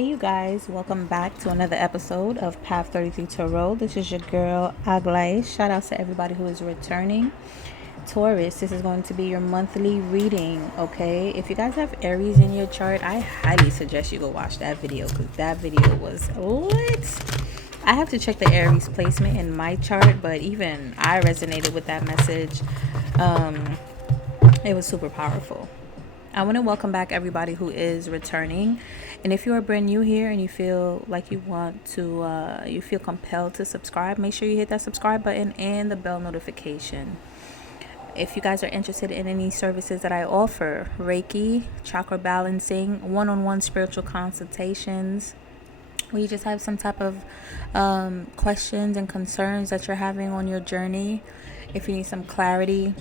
Hey you guys, welcome back to another episode of Path 33 Tarot. This is your girl Aglai. Shout out to everybody who is returning. Taurus, this is going to be your monthly reading, okay? If you guys have Aries in your chart, I highly suggest you go watch that video because that video was lit. I have to check the Aries placement in my chart, but even I resonated with that message. It was super powerful. I want to welcome back everybody who is returning. And if you are brand new here and you feel like you want to, you feel compelled to subscribe, make sure you hit that subscribe button and the bell notification. If you guys are interested in any services that I offer, Reiki, chakra balancing, one-on-one spiritual consultations, where you just have some type of questions and concerns that you're having on your journey, if you need some clarity,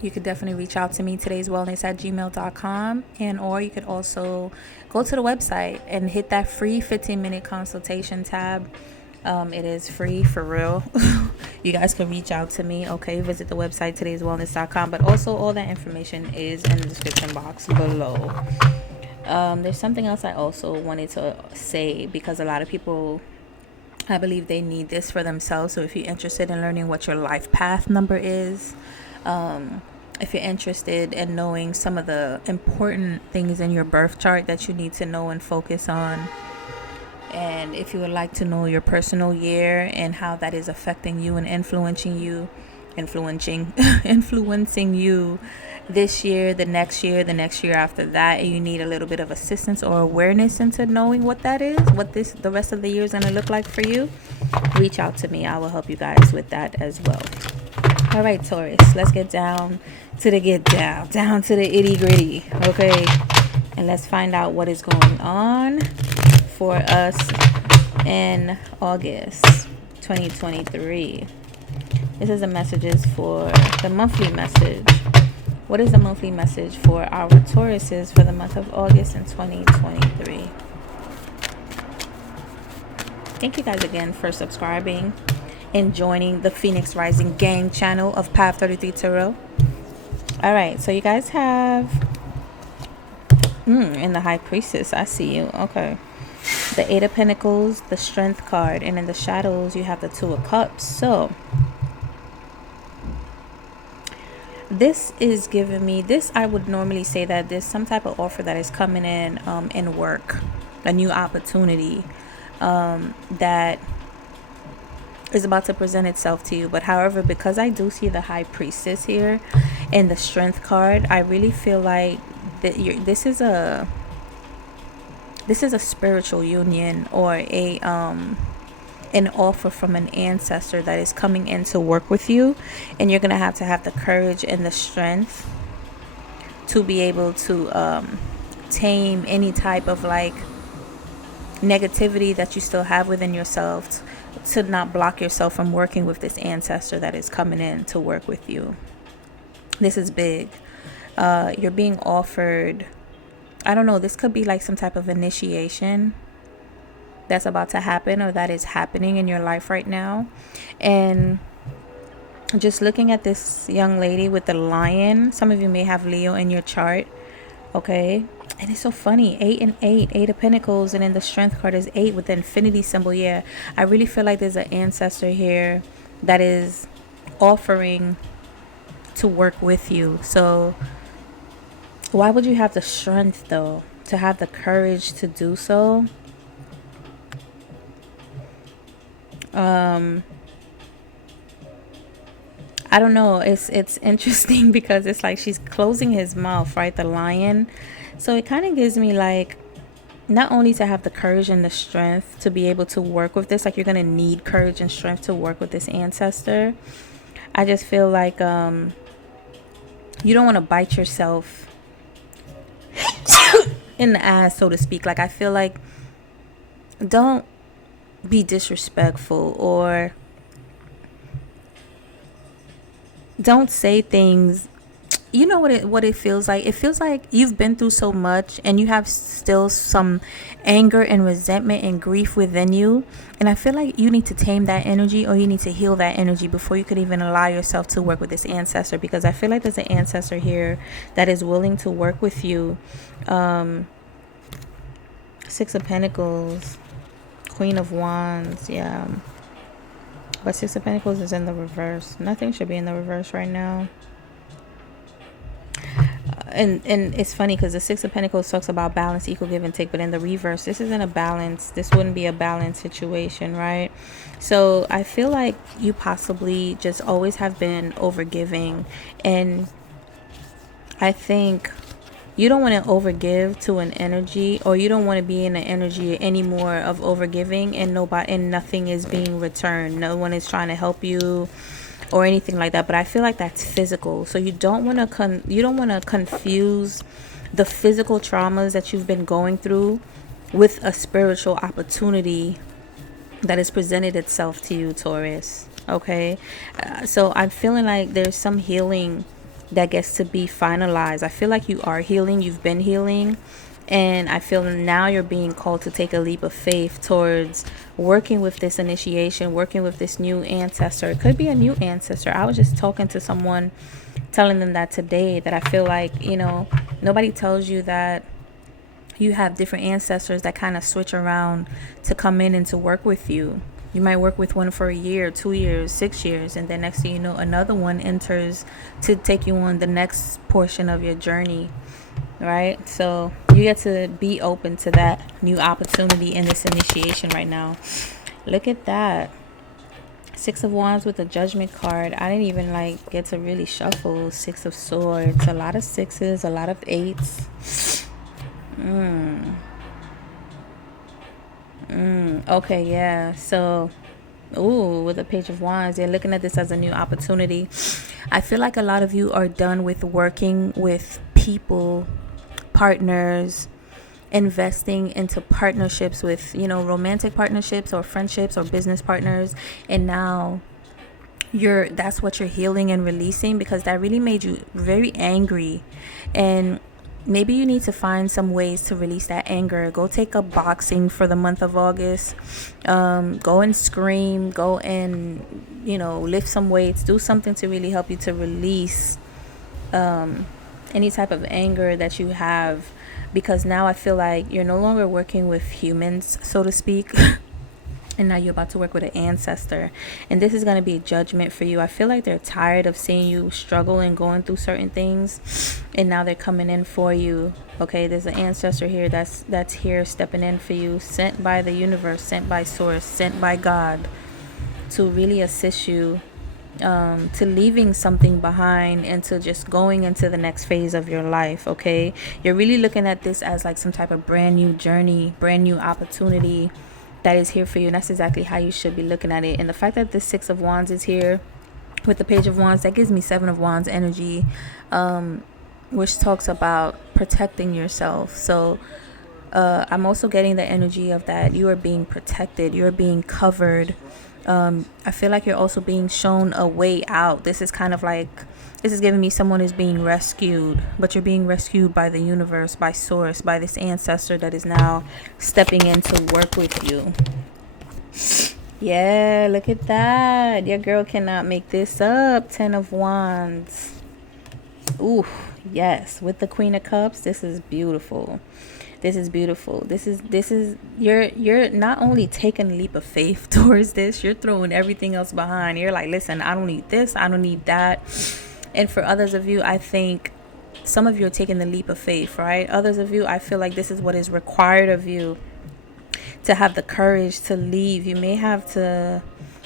you could definitely reach out to me, todayswellness@gmail.com, and or you could also go to the website and hit that free 15-minute consultation tab. It is free for real. You guys can reach out to me. Okay, visit the website todayswellness.com, but also all that information is in the description box below. There's something else I also wanted to say, because a lot of people, I believe they need this for themselves. So if you're interested in learning what your life path number is, if you're interested in knowing some of the important things in your birth chart that you need to know and focus on, and if you would like to know your personal year and how that is affecting you and influencing you this year, the next year after that, and you need a little bit of assistance or awareness into knowing what that is, what the rest of the year is going to look like for you, reach out to me. I will help you guys with that as well. All right, Taurus, let's get down to the down to the itty gritty, okay? And let's find out what is going on for us in August 2023. This is the messages for the monthly message. What is the monthly message for our Tauruses for the month of August in 2023? Thank you guys again for subscribing and joining the Phoenix Rising Gang channel of Path 33 Tarot. All right, so you guys have in the High Priestess, I see you. Okay, the Eight of Pentacles, the Strength card, and in the shadows you have the Two of Cups. So this is giving me this. I would normally say that there's some type of offer that is coming in work, a new opportunity that is about to present itself to you. But however, because I do see the High Priestess here and the Strength card, I really feel like that this is a spiritual union, or a an offer from an ancestor that is coming in to work with you, and you're gonna have to have the courage and the strength to be able to tame any type of like negativity that you still have within yourself, to not block yourself from working with this ancestor that is coming in to work with you. This is big. You're being offered, I don't know, this could be like some type of initiation that's about to happen, or that is happening in your life right now. And just looking at this young lady with the lion, some of you may have Leo in your chart, okay? And it's so funny, 8 and 8, 8 of Pentacles, and then the Strength card is 8 with the infinity symbol. Yeah, I really feel like there's an ancestor here that is offering to work with you. So why would you have the strength though, to have the courage to do so? I don't know, it's interesting because it's like she's closing his mouth, right, the lion. So it kind of gives me like, not only to have the courage and the strength to be able to work with this, like you're gonna need courage and strength to work with this ancestor. I just feel like you don't want to bite yourself in the ass, so to speak. Like I feel like, don't be disrespectful, or don't say things. You know what it feels like? It feels like you've been through so much and you have still some anger and resentment and grief within you. And I feel like you need to tame that energy, or you need to heal that energy before you could even allow yourself to work with this ancestor. Because I feel like there's an ancestor here that is willing to work with you. Six of Pentacles, Queen of Wands, yeah. But Six of Pentacles is in the reverse. Nothing should be in the reverse right now. And it's funny because the Six of Pentacles talks about balance, equal give and take, but in the reverse, this isn't a balance. This wouldn't be a balance situation, right? So I feel like you possibly just always have been overgiving, and I think you don't want to overgive to an energy, or you don't want to be in an energy anymore of overgiving and nothing is being returned. No one is trying to help you or anything like that. But I feel like that's physical. So you don't want to confuse the physical traumas that you've been going through with a spiritual opportunity that has presented itself to you, Taurus. Okay, so I'm feeling like there's some healing that gets to be finalized. I feel like you are healing. You've been healing. And I feel now you're being called to take a leap of faith towards working with this initiation, working with this new ancestor. It could be a new ancestor. I was just talking to someone, telling them that today, that I feel like, nobody tells you that you have different ancestors that kind of switch around to come in and to work with you. You might work with one for a year, 2 years, 6 years, and then next thing you know, another one enters to take you on the next portion of your journey. Right? So you get to be open to that new opportunity in this initiation right now. Look at that. Six of Wands with the Judgment card. I didn't even get to really shuffle. Six of Swords. A lot of sixes, a lot of eights. Okay, yeah. So, with the Page of Wands, they're looking at this as a new opportunity. I feel like a lot of you are done with working with people, partners, investing into partnerships with, romantic partnerships or friendships or business partners. And now that's what you're healing and releasing, because that really made you very angry. And maybe you need to find some ways to release that anger. Go take up boxing for the month of August. Go and scream. Go and, lift some weights. Do something to really help you to release any type of anger that you have. Because now I feel like you're no longer working with humans, so to speak. And now you're about to work with an ancestor. And this is going to be a judgment for you. I feel like they're tired of seeing you struggle and going through certain things. And now they're coming in for you. Okay, there's an ancestor here that's here stepping in for you. Sent by the universe, sent by source, sent by God to really assist you. To leaving something behind and to just going into the next phase of your life. Okay, you're really looking at this as like some type of brand new journey, brand new opportunity that is here for you. And that's exactly how you should be looking at it. And the fact that the Six of Wands is here with the Page of Wands, that gives me Seven of Wands energy, which talks about protecting yourself. So I'm also getting the energy of that you are being protected, you're being covered. I feel like you're also being shown a way out. This is kind of like, this is giving me someone is being rescued, but you're being rescued by the universe, by source, by this ancestor that is now stepping in to work with you. Yeah, look at that. Your girl cannot make this up. Ten of Wands. Ooh, yes. With the Queen of Cups, this is beautiful. This is beautiful. This is you're not only taking a leap of faith towards this, you're throwing everything else behind. You're like, listen, I don't need this, I don't need that. And for others of you, I think some of you are taking the leap of faith, right? Others of you, I feel like this is what is required of you to have the courage to leave. You may have to,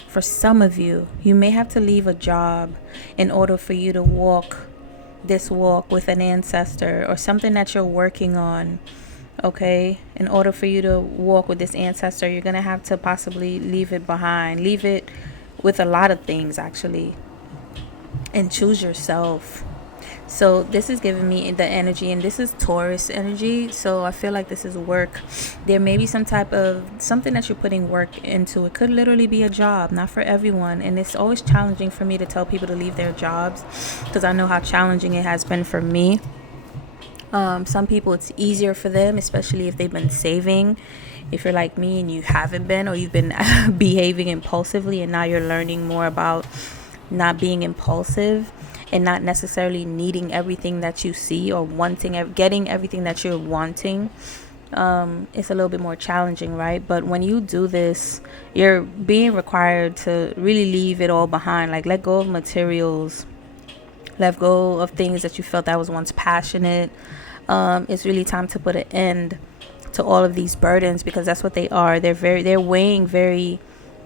for some of you, you may have to leave a job in order for you to walk this walk with an ancestor or something that you're working on. Okay, in order for you to walk with this ancestor, you're gonna have to possibly leave it behind, leave it with a lot of things actually, and choose yourself. So this is giving me the energy, and this is Taurus energy. So I feel like this is work. There may be some type of something that you're putting work into. It could literally be a job, not for everyone. And it's always challenging for me to tell people to leave their jobs, because I know how challenging it has been for me. Some people it's easier for them, especially if they've been saving. If you're like me and you haven't been, or you've been behaving impulsively, and now you're learning more about not being impulsive and not necessarily needing everything that you see or getting everything that you're wanting. it's a little bit more challenging, right? But when you do this, you're being required to really leave it all behind, like let go of materials, let go of things that you felt that was once passionate. It's really time to put an end to all of these burdens, because that's what they are. They're weighing very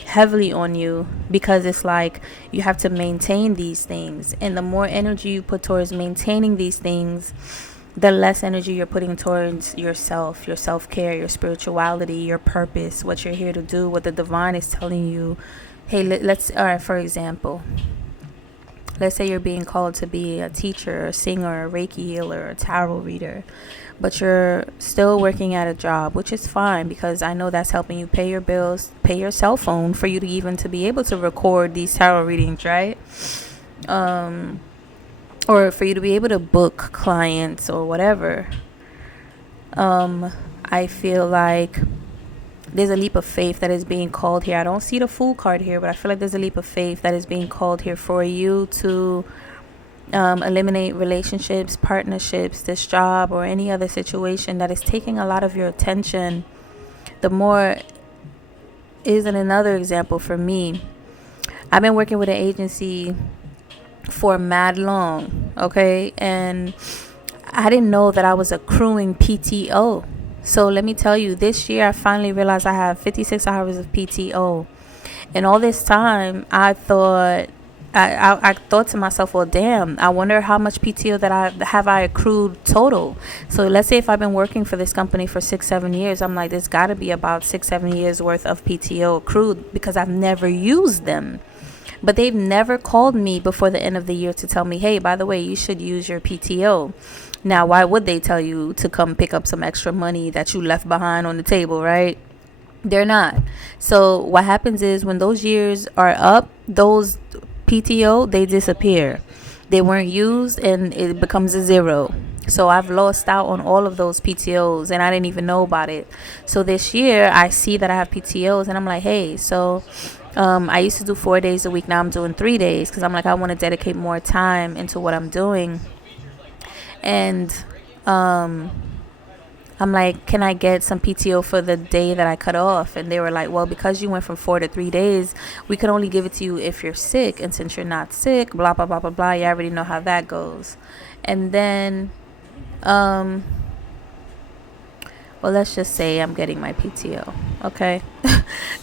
heavily on you, because it's like you have to maintain these things, and the more energy you put towards maintaining these things, the less energy you're putting towards yourself, your self-care, your spirituality, your purpose, what you're here to do, what the divine is telling you. Hey, let's all right, for example, let's say you're being called to be a teacher, a singer, a Reiki healer, a tarot reader, but you're still working at a job, which is fine, because I know that's helping you pay your bills, pay your cell phone for you to even to be able to record these tarot readings, right? Or for you to be able to book clients or whatever. I feel like there's a leap of faith that is being called here. I don't see the Fool card here, but I feel like there's a leap of faith that is being called here for you to eliminate relationships, partnerships, this job, or any other situation that is taking a lot of your attention. The more is another example for me. I've been working with an agency for mad long, okay? And I didn't know that I was accruing PTO. So let me tell you, this year I finally realized I have 56 hours of PTO. And all this time I thought I thought to myself, well, damn, I wonder how much PTO that I accrued total. So let's say if I've been working for this company for 6-7 years, I'm like, there's got to be about 6-7 years worth of PTO accrued, because I've never used them. But they've never called me before the end of the year to tell me, hey, by the way, you should use your PTO. Now, why would they tell you to come pick up some extra money that you left behind on the table, right? They're not. So what happens is when those years are up, those PTO, they disappear. They weren't used and it becomes a zero. So I've lost out on all of those PTOs and I didn't even know about it. So this year I see that I have PTOs and I'm like, hey, so I used to do 4 days a week. Now I'm doing 3 days, because I'm like, I want to dedicate more time into what I'm doing. And I'm like, can I get some PTO for the day that I cut off? And they were like, well, because you went from 4 to 3 days, we could only give it to you if you're sick. And since you're not sick, blah, blah, blah, blah, blah. You already know how that goes. And then, well, let's just say I'm getting my PTO, okay?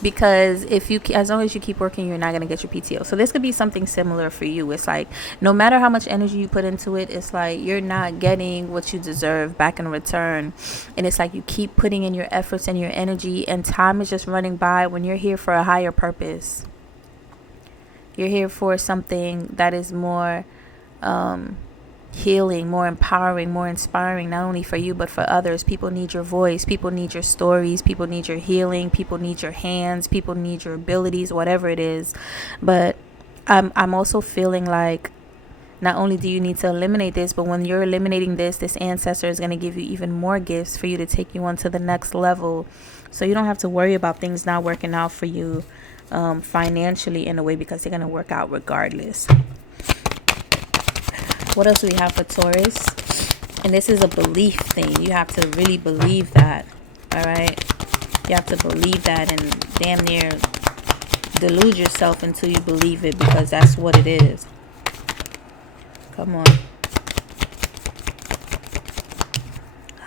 Because as long as you keep working, you're not going to get your PTO. So this could be something similar for you. It's like, no matter how much energy you put into it, it's like you're not getting what you deserve back in return. And it's like you keep putting in your efforts and your energy, and time is just running by when you're here for a higher purpose. You're here for something that is more healing, more empowering, more inspiring, not only for you but for others. People need your voice, people need your stories, people need your healing, people need your hands, people need your abilities, whatever it is. But I'm also feeling like not only do you need to eliminate this, but when you're eliminating this ancestor is going to give you even more gifts for you to take you on to the next level, so you don't have to worry about things not working out for you financially in a way, because they're going to work out regardless. What else do we have for Taurus? And this is a belief thing. You have to really believe that. All right? You have to believe that and damn near delude yourself until you believe it, because that's what it is. Come on.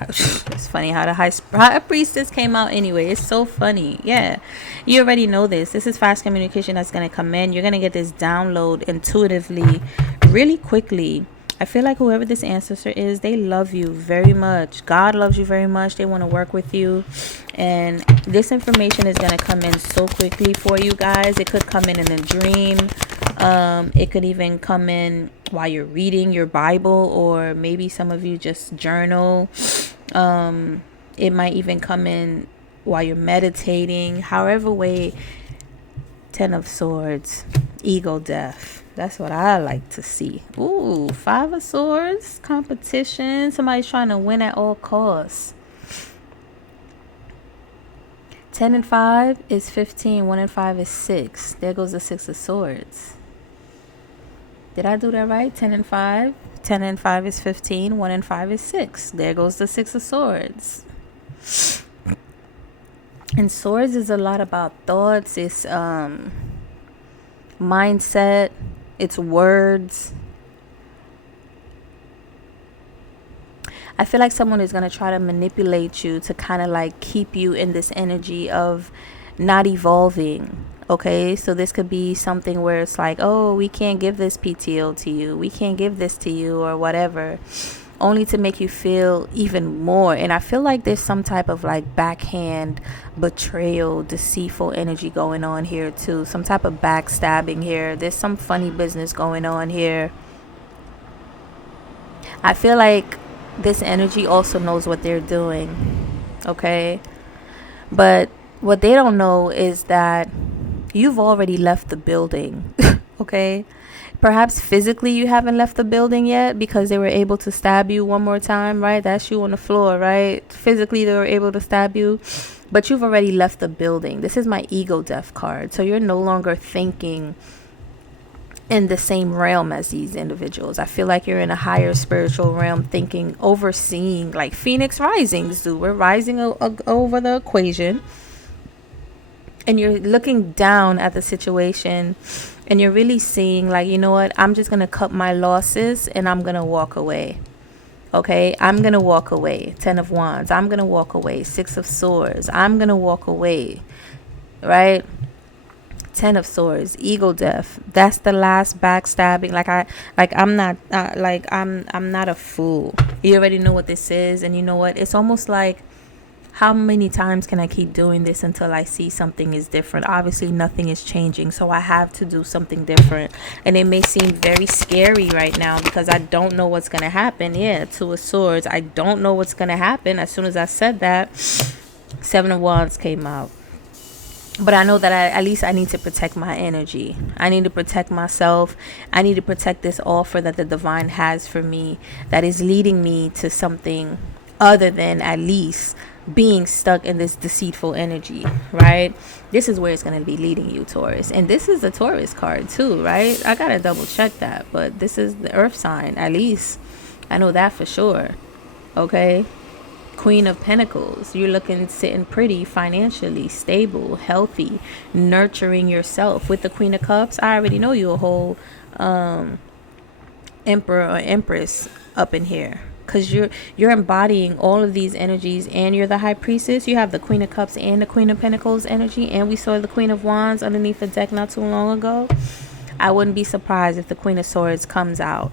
It's funny how the high priestess came out anyway. It's so funny. Yeah, you already know this. This is fast communication that's going to come in. You're going to get this download intuitively, really quickly. I feel like whoever this ancestor is, they love you very much. God loves you very much. They want to work with you. And this information is going to come in so quickly for you guys. It could come in a dream. It could even come in while you're reading your Bible, or maybe some of you just journal. It might even come in while you're meditating. However way. 10 of Swords, ego death. That's what I like to see. Ooh, 5 of Swords, competition. Somebody's trying to win at all costs. 10 and 5 is 15. 1 and 5 is 6. There goes the 6 of Swords. Did I do that right? 10 and 5. 10 and 5 is 15. 1 and 5 is 6. There goes the 6 of Swords. And swords is a lot about thoughts. It's mindset. It's words. I feel like someone is going to try to manipulate you to kind of like keep you in this energy of not evolving. Okay, so this could be something where it's like, oh, we can't give this PTO to you, we can't give this to you, or whatever, only to make you feel even more. And I feel like there's some type of like backhand betrayal, deceitful energy going on here too. Some type of backstabbing here. There's some funny business going on here. I feel like this energy also knows what they're doing. Okay, but what they don't know is that you've already left the building. Okay, perhaps physically you haven't left the building yet because they were able to stab you one more time, right? That's you on the floor, right? Physically they were able to stab you, but you've already left the building. This is my ego death card. So you're no longer thinking in the same realm as these individuals. I feel like you're in a higher spiritual realm, thinking, overseeing, like Phoenix risings do. We're rising over the equation, and you're looking down at the situation, and you're really seeing like, you know what, I'm just gonna cut my losses and I'm gonna walk away. Okay, I'm gonna walk away. 10 of Wands, I'm gonna walk away. 6 of Swords, I'm gonna walk away. Right? 10 of Swords, ego death. That's the last backstabbing. I'm not a fool. You already know what this is. And you know what, it's almost like, how many times can I keep doing this until I see something is different? Obviously nothing is changing, so I have to do something different. And it may seem very scary right now because I don't know what's going to happen. Yeah, 2 of Swords, I don't know what's going to happen. As soon as I said that, 7 of Wands came out. But I know that at least I need to protect my energy. I need to protect myself. I need to protect this offer that the divine has for me, that is leading me to something other than at least being stuck in this deceitful energy, right? This is where it's going to be leading you, Taurus. And this is the Taurus card too, right? I got to double check that. But this is the earth sign, at least. I know that for sure. Okay. Queen of Pentacles, you're looking sitting pretty, financially stable, healthy, nurturing yourself. With the Queen of Cups, I already know you a whole emperor or empress up in here, because you're embodying all of these energies, and you're the High Priestess. You have the Queen of Cups and the Queen of Pentacles energy, and we saw the Queen of Wands underneath the deck not too long ago. I wouldn't be surprised if the Queen of Swords comes out,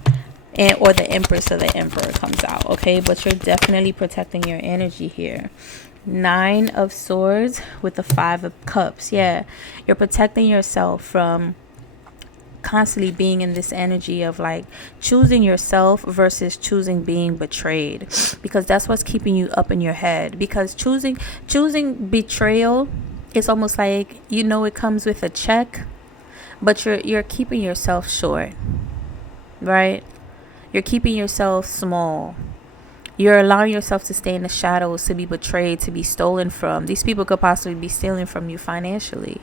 or the Empress or the Emperor comes out. Okay, but you're definitely protecting your energy here. 9 of Swords with the 5 of Cups. Yeah, you're protecting yourself from constantly being in this energy of like choosing yourself versus choosing being betrayed, because that's what's keeping you up in your head. Because choosing betrayal, it's almost like, you know, it comes with a check, but you're keeping yourself short, right? You're keeping yourself small. You're allowing yourself to stay in the shadows, to be betrayed, to be stolen from. These people could possibly be stealing from you financially.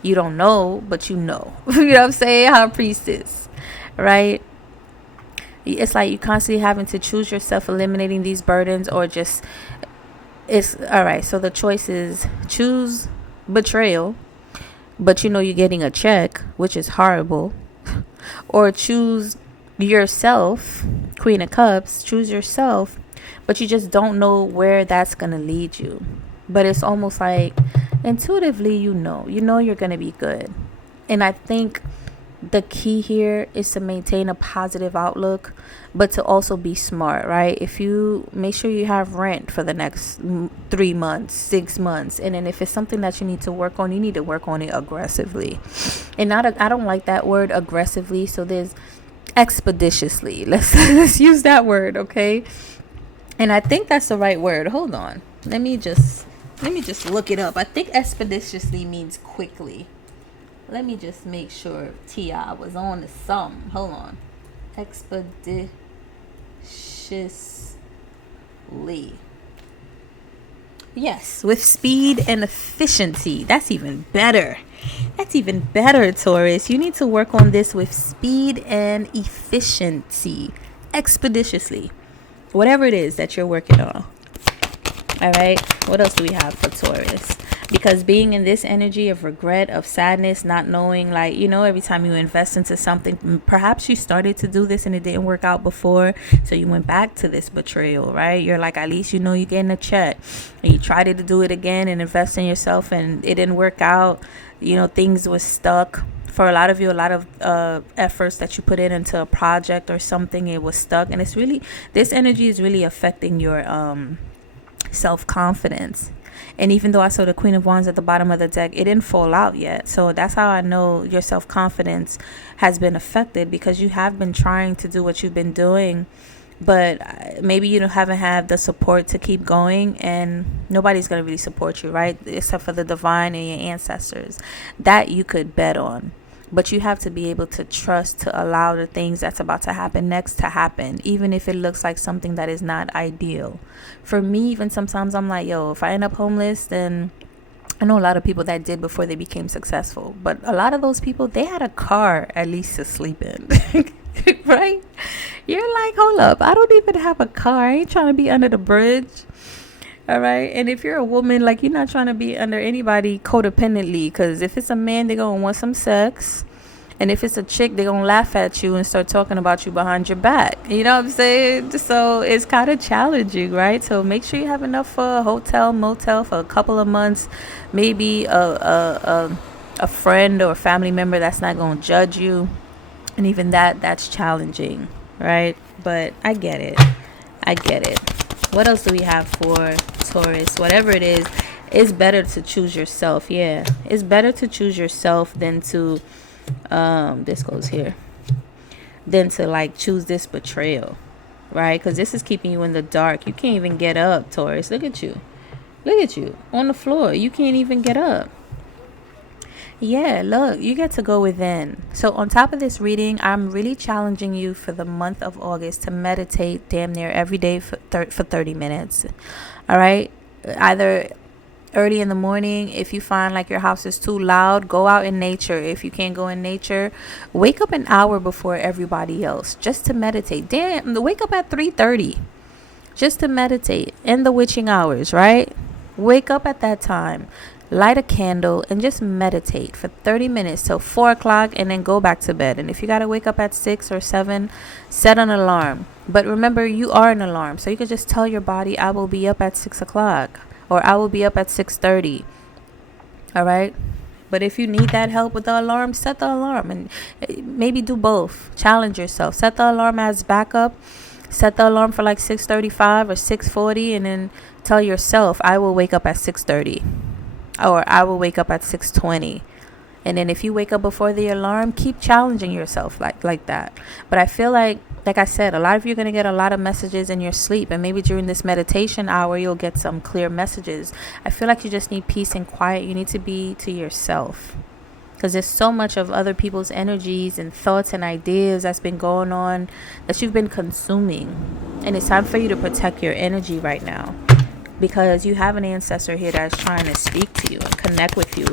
You don't know, but you know. You know what I'm saying? High Priestess, right? It's like you constantly having to choose yourself, eliminating these burdens, or just, it's all right. So the choice is choose betrayal, but you know you're getting a check, which is horrible, or choose yourself, Queen of Cups, choose yourself, but you just don't know where that's gonna lead you. But it's almost like intuitively you know you're gonna be good. And I think the key here is to maintain a positive outlook, but to also be smart, right? If you make sure you have rent for the next 3 months, 6 months, and then if it's something that you need to work on, you need to work on it aggressively. And I don't like that word aggressively, so there's expeditiously. Let's use that word, okay? And I think that's the right word. Hold on. Let me just look it up. I think expeditiously means quickly. Let me just make sure T.I. was on to something. Hold on. Expeditiously. Yes, with speed and efficiency. That's even better. That's even better, Taurus. You need to work on this with speed and efficiency. Expeditiously. Whatever it is that you're working on. All right. What else do we have for Taurus? Because being in this energy of regret, of sadness, not knowing, like, every time you invest into something, perhaps you started to do this and it didn't work out before. So you went back to this betrayal, right? You're like, at least you're getting a check. And you tried to do it again and invest in yourself and it didn't work out. Things were stuck. For a lot of you, a lot of efforts that you put into a project or something, it was stuck. And this energy is really affecting your self-confidence. And even though I saw the Queen of Wands at the bottom of the deck, it didn't fall out yet. So that's how I know your self-confidence has been affected, because you have been trying to do what you've been doing, but maybe you haven't had the support to keep going, and nobody's going to really support you, right? Except for the divine and your ancestors that you could bet on. But you have to be able to trust, to allow the things that's about to happen next to happen, even if it looks like something that is not ideal. For me, even sometimes I'm like, yo, if I end up homeless, then I know a lot of people that did before they became successful. But a lot of those people, they had a car at least to sleep in. Right? You're like, hold up, I don't even have a car. I ain't trying to be under the bridge. All right. And if you're a woman, like, you're not trying to be under anybody codependently, because if it's a man, they're going to want some sex. And if it's a chick, they're going to laugh at you and start talking about you behind your back. You know what I'm saying? So it's kind of challenging, right? So make sure you have enough for a hotel, motel for a couple of months. Maybe a friend or family member that's not going to judge you. And even that's challenging, right? But I get it. What else do we have for Taurus? Whatever it is, it's better to choose yourself. Yeah, it's better to choose yourself than to, this goes here, than to like choose this betrayal, right? Because this is keeping you in the dark. You can't even get up, Taurus. Look at you on the floor. You can't even get up. Yeah, look, you get to go within. So on top of this reading, I'm really challenging you for the month of August to meditate damn near every day for 30 minutes. All right? Either early in the morning, if you find like your house is too loud, go out in nature. If you can't go in nature, wake up an hour before everybody else just to meditate. Damn, wake up at 3:30 just to meditate in the witching hours, right? Wake up at that time. Light a candle and just meditate for 30 minutes till 4 o'clock, and then go back to bed. And if you got to wake up at 6 or 7, set an alarm. But remember, you are an alarm. So you could just tell your body, I will be up at 6 o'clock, or I will be up at 6:30. All right. But if you need that help with the alarm, set the alarm, and maybe do both. Challenge yourself. Set the alarm as backup. Set the alarm for like 6:35 or 6:40, and then tell yourself, I will wake up at 6:30. Or I will wake up at 6:20. And then if you wake up before the alarm, keep challenging yourself like that. But I feel like I said, a lot of you are going to get a lot of messages in your sleep. And maybe during this meditation hour, you'll get some clear messages. I feel like you just need peace and quiet. You need to be to yourself. Because there's so much of other people's energies and thoughts and ideas that's been going on that you've been consuming. And it's time for you to protect your energy right now. Because you have an ancestor here that's trying to speak to you and connect with you,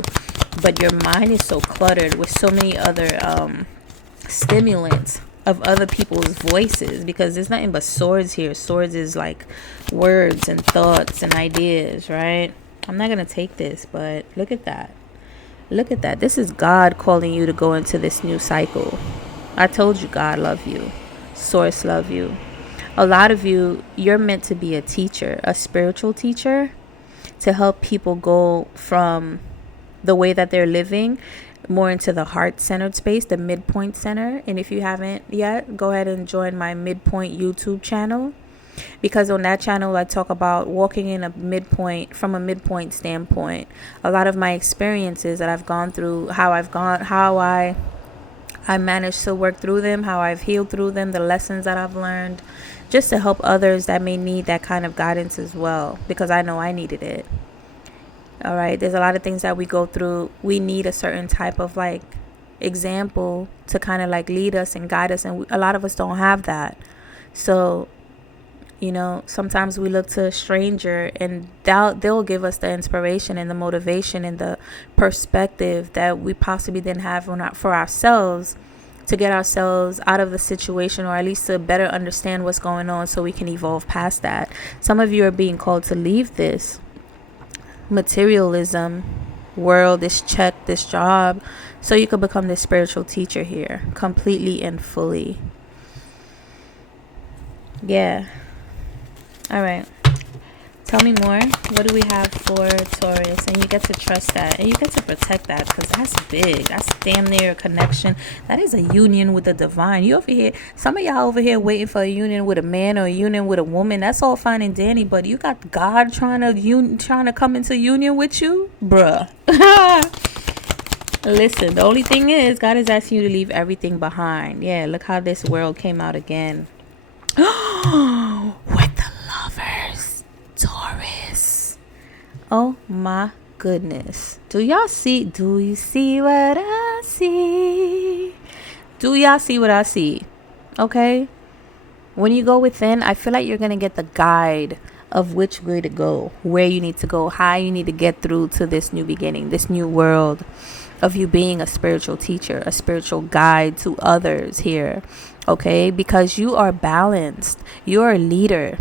but your mind is so cluttered with so many other stimulants of other people's voices, because there's nothing but swords here. Swords is like words and thoughts and ideas, right? I'm not gonna take this, but look at that. This is God calling you to go into this new cycle. I told you, God love you, source love you. A lot of you, you're meant to be a teacher, a spiritual teacher, to help people go from the way that they're living more into the heart-centered space, the midpoint center. And if you haven't yet, go ahead and join my midpoint YouTube channel, because on that channel I talk about walking in a midpoint, from a midpoint standpoint. A lot of my experiences that I've gone through, how I managed to work through them, how I've healed through them, the lessons that I've learned, just to help others that may need that kind of guidance as well, because I know I needed it. All right. There's a lot of things that we go through. We need a certain type of like example to kind of like lead us and guide us. And a lot of us don't have that. So, sometimes we look to a stranger, and they'll give us the inspiration and the motivation and the perspective that we possibly didn't have for ourselves, to get ourselves out of the situation, or at least to better understand what's going on so we can evolve past that. Some of you are being called to leave this materialism world, this check, this job, so you could become this spiritual teacher here completely and fully. Yeah. All right. Tell me more. What do we have for Taurus? And you get to trust that. And you get to protect that, because that's big. That's damn near a connection. That is a union with the divine. You over here, some of y'all over here waiting for a union with a man or a union with a woman. That's all fine and dandy. But you got God trying to come into union with you? Bruh. Listen, the only thing is, God is asking you to leave everything behind. Yeah, look how this world came out again. With the lovers, Taurus. Oh my goodness. Do you see what I see? Do y'all see what I see? Okay. When you go within, I feel like you're going to get the guide of which way to go, where you need to go, how you need to get through to this new beginning, this new world of you being a spiritual teacher, a spiritual guide to others here. Okay, because you are balanced. You're a leader.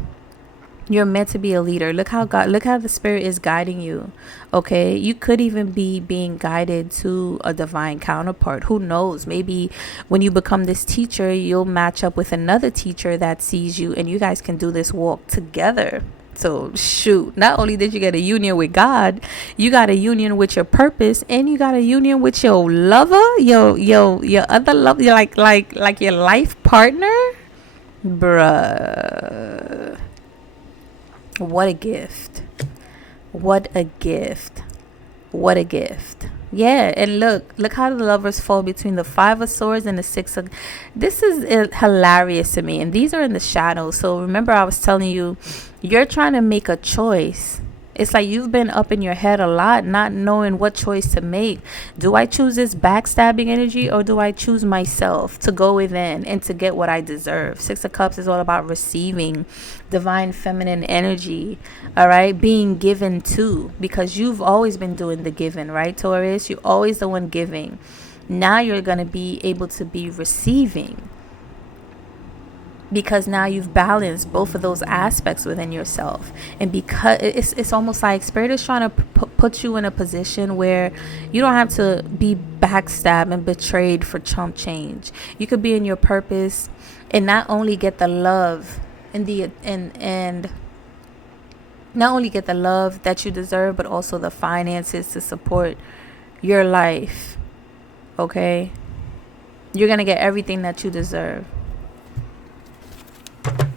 You're meant to be a leader. Look how the Spirit is guiding you. Okay, you could even be being guided to a divine counterpart. Who knows? Maybe when you become this teacher, you'll match up with another teacher that sees you, and you guys can do this walk together. So shoot, not only did you get a union with God, you got a union with your purpose, and you got a union with your lover, your other love, like your life partner. Bruh. What a gift. What a gift. What a gift. Yeah, and look how the lovers fall between the 5 of swords and the 6 of... This is hilarious to me, and these are in the shadows. So remember, I was telling you, you're trying to make a choice. It's like you've been up in your head a lot, not knowing what choice to make. Do I choose this backstabbing energy, or do I choose myself to go within and to get what I deserve? 6 of Cups is all about receiving divine feminine energy, all right, being given to, because you've always been doing the giving, right, Taurus? You're always the one giving. Now you're going to be able to be receiving, because now you've balanced both of those aspects within yourself. And because it's almost like Spirit is trying to put you in a position where you don't have to be backstabbed and betrayed for chump change. You could be in your purpose and not only get the love and not only get the love that you deserve, but also the finances to support your life. Okay? You're going to get everything that you deserve.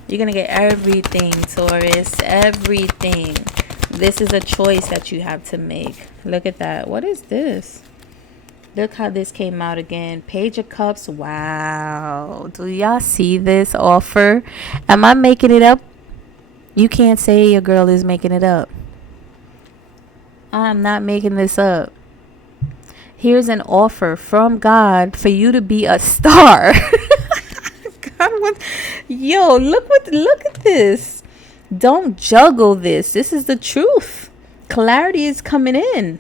You're going to get everything, Taurus. Everything. This is a choice that you have to make. Look at that. What is this? Look how this came out again. Page of Cups. Wow. Do y'all see this offer? Am I making it up? You can't say your girl is making it up. I'm not making this up. Here's an offer from God for you to be a star. Yo, look at this. Don't juggle this. This is the truth. Clarity is coming in.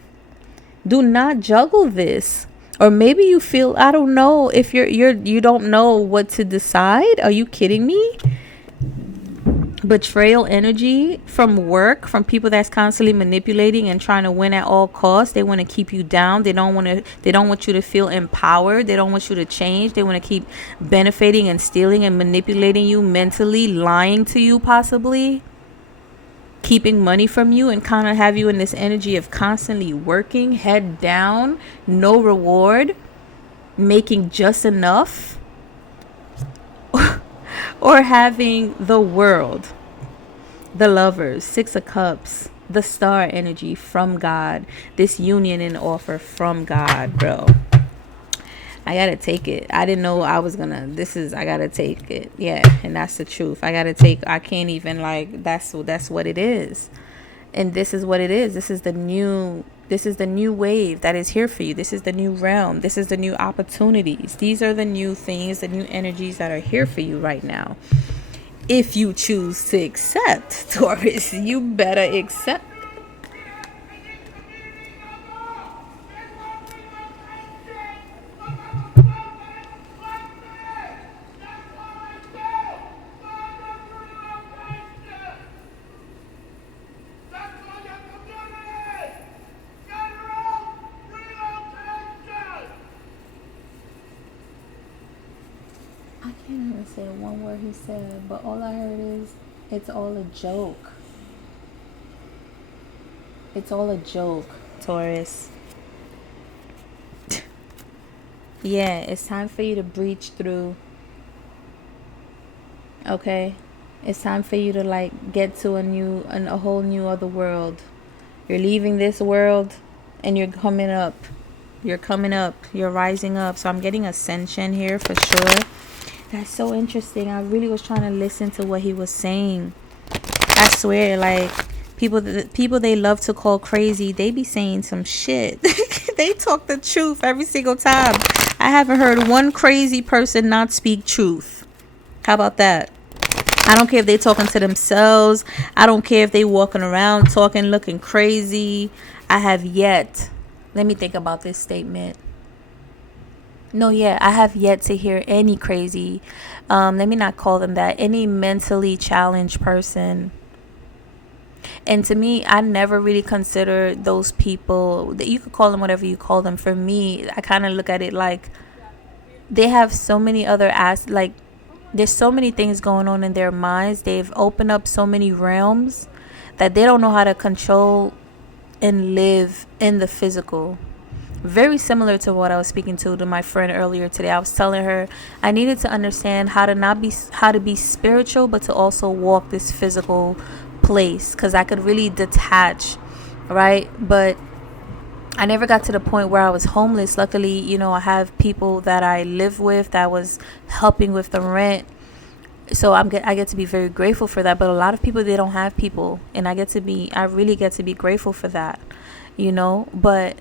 Do not juggle this. Or maybe you feel, I don't know, if you don't know what to decide. Are you kidding me? Betrayal energy from work, from people that's constantly manipulating and trying to win at all costs. They want to keep you down. They don't want you to feel empowered. They don't want you to change. They want to keep benefiting and stealing and manipulating you mentally, lying to you, possibly keeping money from you, and kind of have you in this energy of constantly working, head down, no reward, making just enough. Or having the world, the lovers, 6 of Cups, the star energy from God, this union and offer from God, bro. I gotta take it. I didn't know I was gonna, I gotta take it. Yeah, and that's the truth. I can't even, like, that's what it is. And this is what it is. This is the new wave that is here for you. This is the new realm. This is the new opportunities. These are the new things, the new energies that are here for you right now. If you choose to accept, Taurus, you better accept. can't even say one word he said, but all I heard is, it's all a joke. It's all a joke, Taurus. Yeah, it's time for you to breach through. Okay? It's time for you to like get to a whole new other world. You're leaving this world and you're coming up. You're coming up. You're rising up. So I'm getting ascension here for sure. That's so interesting. I really was trying to listen to what he was saying. I swear, like, people they love to call crazy, they be saying some shit. They talk the truth every single time. I haven't heard one crazy person not speak truth. How about that? I don't care if they talking to themselves. I don't care if they walking around talking, looking crazy. I have yet. Let me think about this statement. No, yeah, I have yet to hear any crazy, let me not call them that, any mentally challenged person. And to me, I never really consider those people, that you could call them whatever you call them. For me, I kind of look at it like they have so many other like there's so many things going on in their minds. They've opened up so many realms that they don't know how to control and live in the physical. Very similar to what I was speaking to my friend earlier today. I was telling her I needed to understand how to be spiritual, but to also walk this physical place, because I could really detach, right? But I never got to the point where I was homeless. Luckily, I have people that I live with that was helping with the rent. So I get to be very grateful for that. But a lot of people, they don't have people, and I really get to be grateful for that, But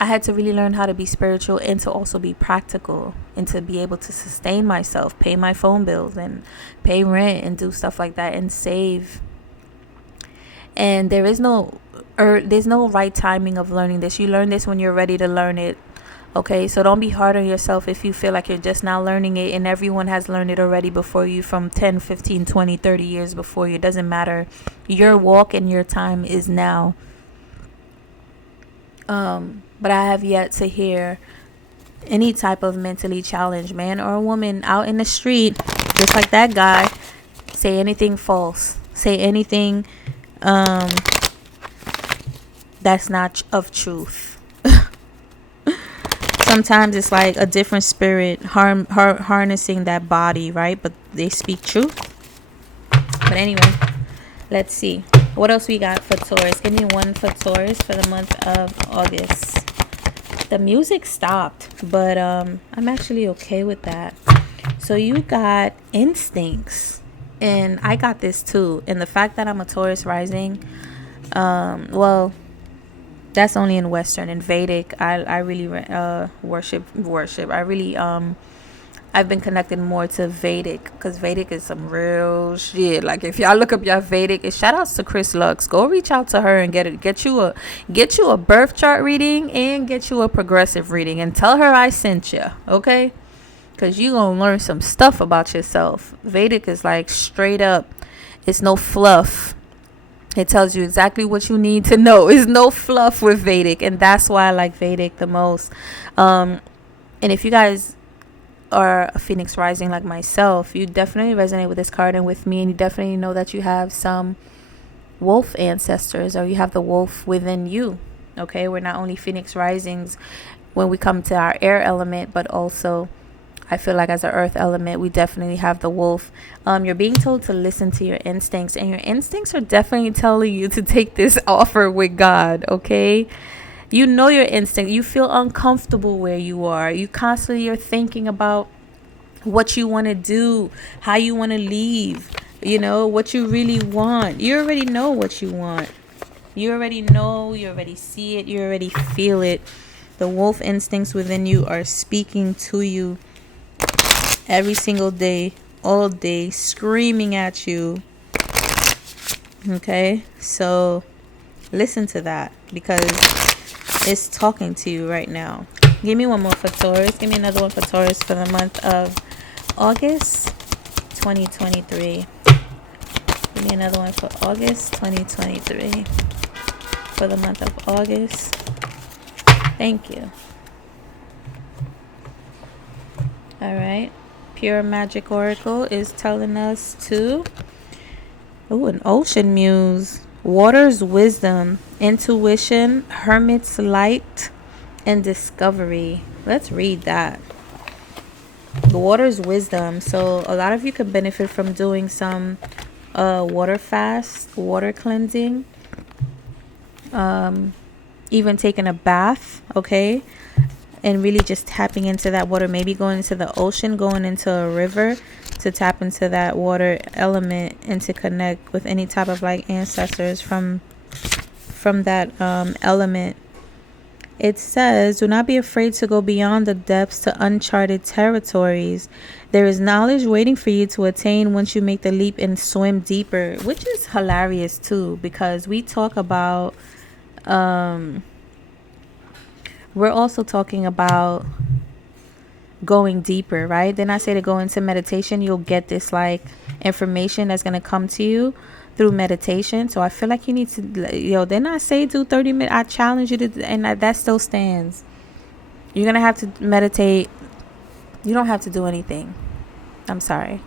I had to really learn how to be spiritual and to also be practical, and to be able to sustain myself, pay my phone bills and pay rent and do stuff like that and save. And there's no right timing of learning this. You learn this when you're ready to learn it. Okay, so don't be hard on yourself if you feel like you're just now learning it and everyone has learned it already before you, from 10, 15, 20, 30 years before you. It doesn't matter. Your walk and your time is now. But I have yet to hear any type of mentally challenged man or woman out in the street, just like that guy, say anything false, say anything that's not of truth. Sometimes it's like a different spirit harnessing that body, right? But they speak truth. But anyway, let's see. What else we got for Taurus? Give me one for Taurus for the month of August. The music stopped, but I'm actually okay with that. So you got instincts, and I got this too. And the fact that I'm a Taurus rising, well, that's only in Western. In Vedic, I really worship. I really I've been connected more to Vedic, because Vedic is some real shit. Like, if y'all look up your Vedic, shout outs to Chris Lux. Go reach out to her and get you a birth chart reading and get you a progressive reading, and tell her I sent you, okay? Because you gonna learn some stuff about yourself. Vedic is like straight up. It's no fluff. It tells you exactly what you need to know. It's no fluff with Vedic, and that's why I like Vedic the most. And if you guys are a Phoenix rising like myself, you definitely resonate with this card and with me, and you definitely know that you have some wolf ancestors, or you have the wolf within you. Okay, we're not only Phoenix risings when we come to our air element, but also I feel like as an earth element, we definitely have the wolf. You're being told to listen to your instincts, and your instincts are definitely telling you to take this offer with God. Okay, you know your instinct. You feel uncomfortable where you are. You constantly are thinking about what you want to do, how you want to leave, what you really want. You already know what you want. You already know, you already see it, you already feel it. The wolf instincts within you are speaking to you every single day, all day, screaming at you. Okay, so listen to that, because it's talking to you right now. Give me one more for Taurus. Give me another one for Taurus for the month of August 2023. Give me another one for August 2023. For the month of August. Thank you. All right. Pure Magic Oracle is telling us to... Ooh, an ocean muse. Water's wisdom, intuition, hermit's light, and discovery. Let's read that. The water's wisdom. So a lot of you could benefit from doing some water fast, water cleansing, even taking a bath, okay? And really just tapping into that water, maybe going into the ocean, going into a river to tap into that water element and to connect with any type of like ancestors from that element. It says, do not be afraid to go beyond the depths to uncharted territories. There is knowledge waiting for you to attain once you make the leap and swim deeper, which is hilarious too, because we talk about we're also talking about going deeper, right? Then I say to go into meditation. You'll get this like information that's going to come to you through meditation. So I feel like you need to, then I say do 30 minutes. I challenge you to, and that still stands. You're going to have to meditate. You don't have to do anything. I'm sorry.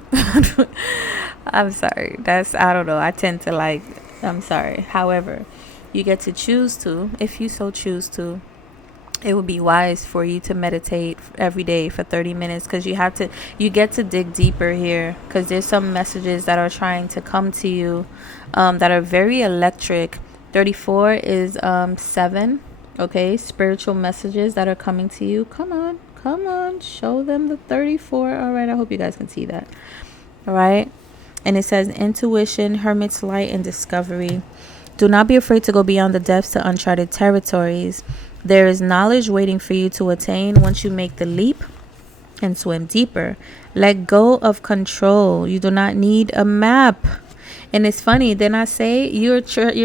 I'm sorry. I don't know. I tend to I'm sorry. However, you get to choose to, if you so choose to. It would be wise for you to meditate every day for 30 minutes, because you get to dig deeper here, because there's some messages that are trying to come to you that are very electric. 34 is 7, okay? Spiritual messages that are coming to you. Come on, show them the 34. All right, I hope you guys can see that. All right, and it says intuition, hermit's light, and discovery. Do not be afraid to go beyond the depths to uncharted territories. There is knowledge waiting for you to attain once you make the leap and swim deeper. Let go of control. You do not need a map. And it's funny, then I say you're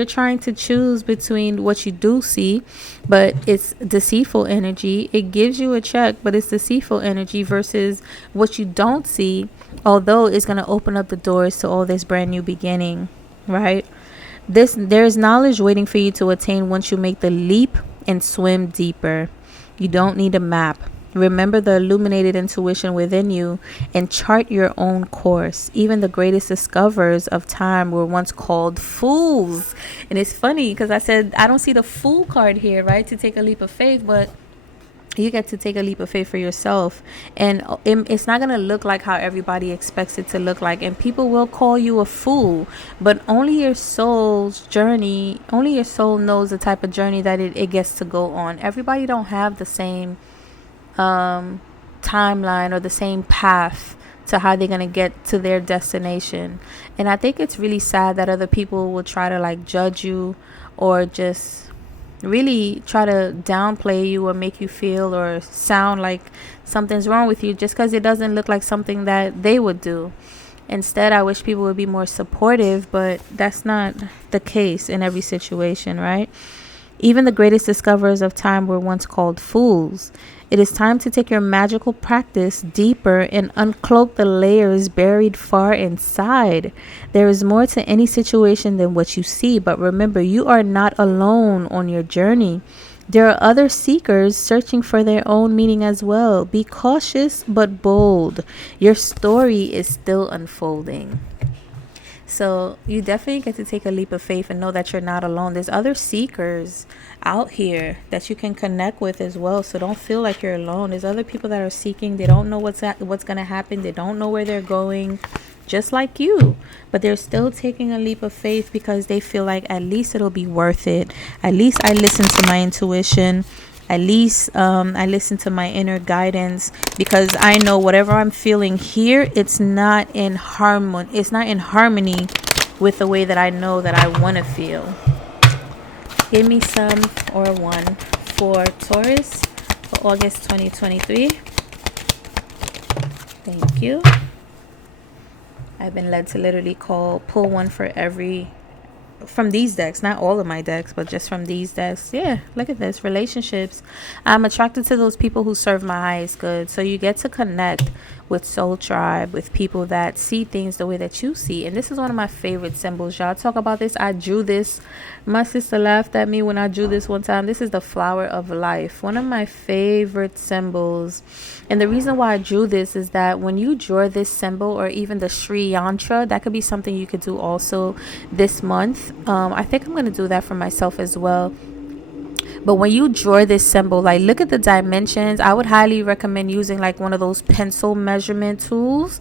trying to choose between what you do see, but it's deceitful energy. It gives you a check, but it's deceitful energy, versus what you don't see, although it's going to open up the doors to all this brand new beginning, right? There is knowledge waiting for you to attain once you make the leap and swim deeper. You don't need a map. Remember the illuminated intuition within you and chart your own course. Even the greatest discoverers of time were once called fools. And it's funny because I said I don't see the fool card here, right? To take a leap of faith, but you get to take a leap of faith for yourself, and it's not going to look like how everybody expects it to look like. And people will call you a fool, but only your soul's journey, only your soul knows the type of journey that it gets to go on. Everybody don't have the same timeline or the same path to how they're going to get to their destination. And I think it's really sad that other people will try to like judge you, or just really try to downplay you or make you feel or sound like something's wrong with you just because it doesn't look like something that they would do. Instead, I wish people would be more supportive, but that's not the case in every situation, right? Even the greatest discoverers of time were once called fools. It is time to take your magical practice deeper and uncloak the layers buried far inside. There is more to any situation than what you see, but remember, you are not alone on your journey. There are other seekers searching for their own meaning as well. Be cautious but bold. Your story is still unfolding. So you definitely get to take a leap of faith and know that you're not alone. There's other seekers out here that you can connect with as well. So don't feel like you're alone. There's other people that are seeking. They don't know what's going to happen. They don't know where they're going, just like you. But they're still taking a leap of faith because they feel like at least it'll be worth it. At least I listen to my intuition. At least I listen to my inner guidance, because I know whatever I'm feeling here, it's not in harmony. It's not in harmony with the way that I know that I want to feel. Give me some or one for Taurus for August 2023. Thank you. I've been led to literally pull one for every from these decks, not all of my decks, but just from these decks. Yeah, look at this. Relationships. I'm attracted to those people who serve my highest good. So you get to connect with Soul Tribe, with people that see things the way that you see. And this is one of my favorite symbols. Y'all talk about this. I drew this. My sister laughed at me when I drew this one time. This is the flower of life. One of my favorite symbols. And the reason why I drew this is that when you draw this symbol, or even the Sri Yantra, that could be something you could do also this month. I think I'm going to do that for myself as well. But when you draw this symbol, like, look at the dimensions. I would highly recommend using like one of those pencil measurement tools,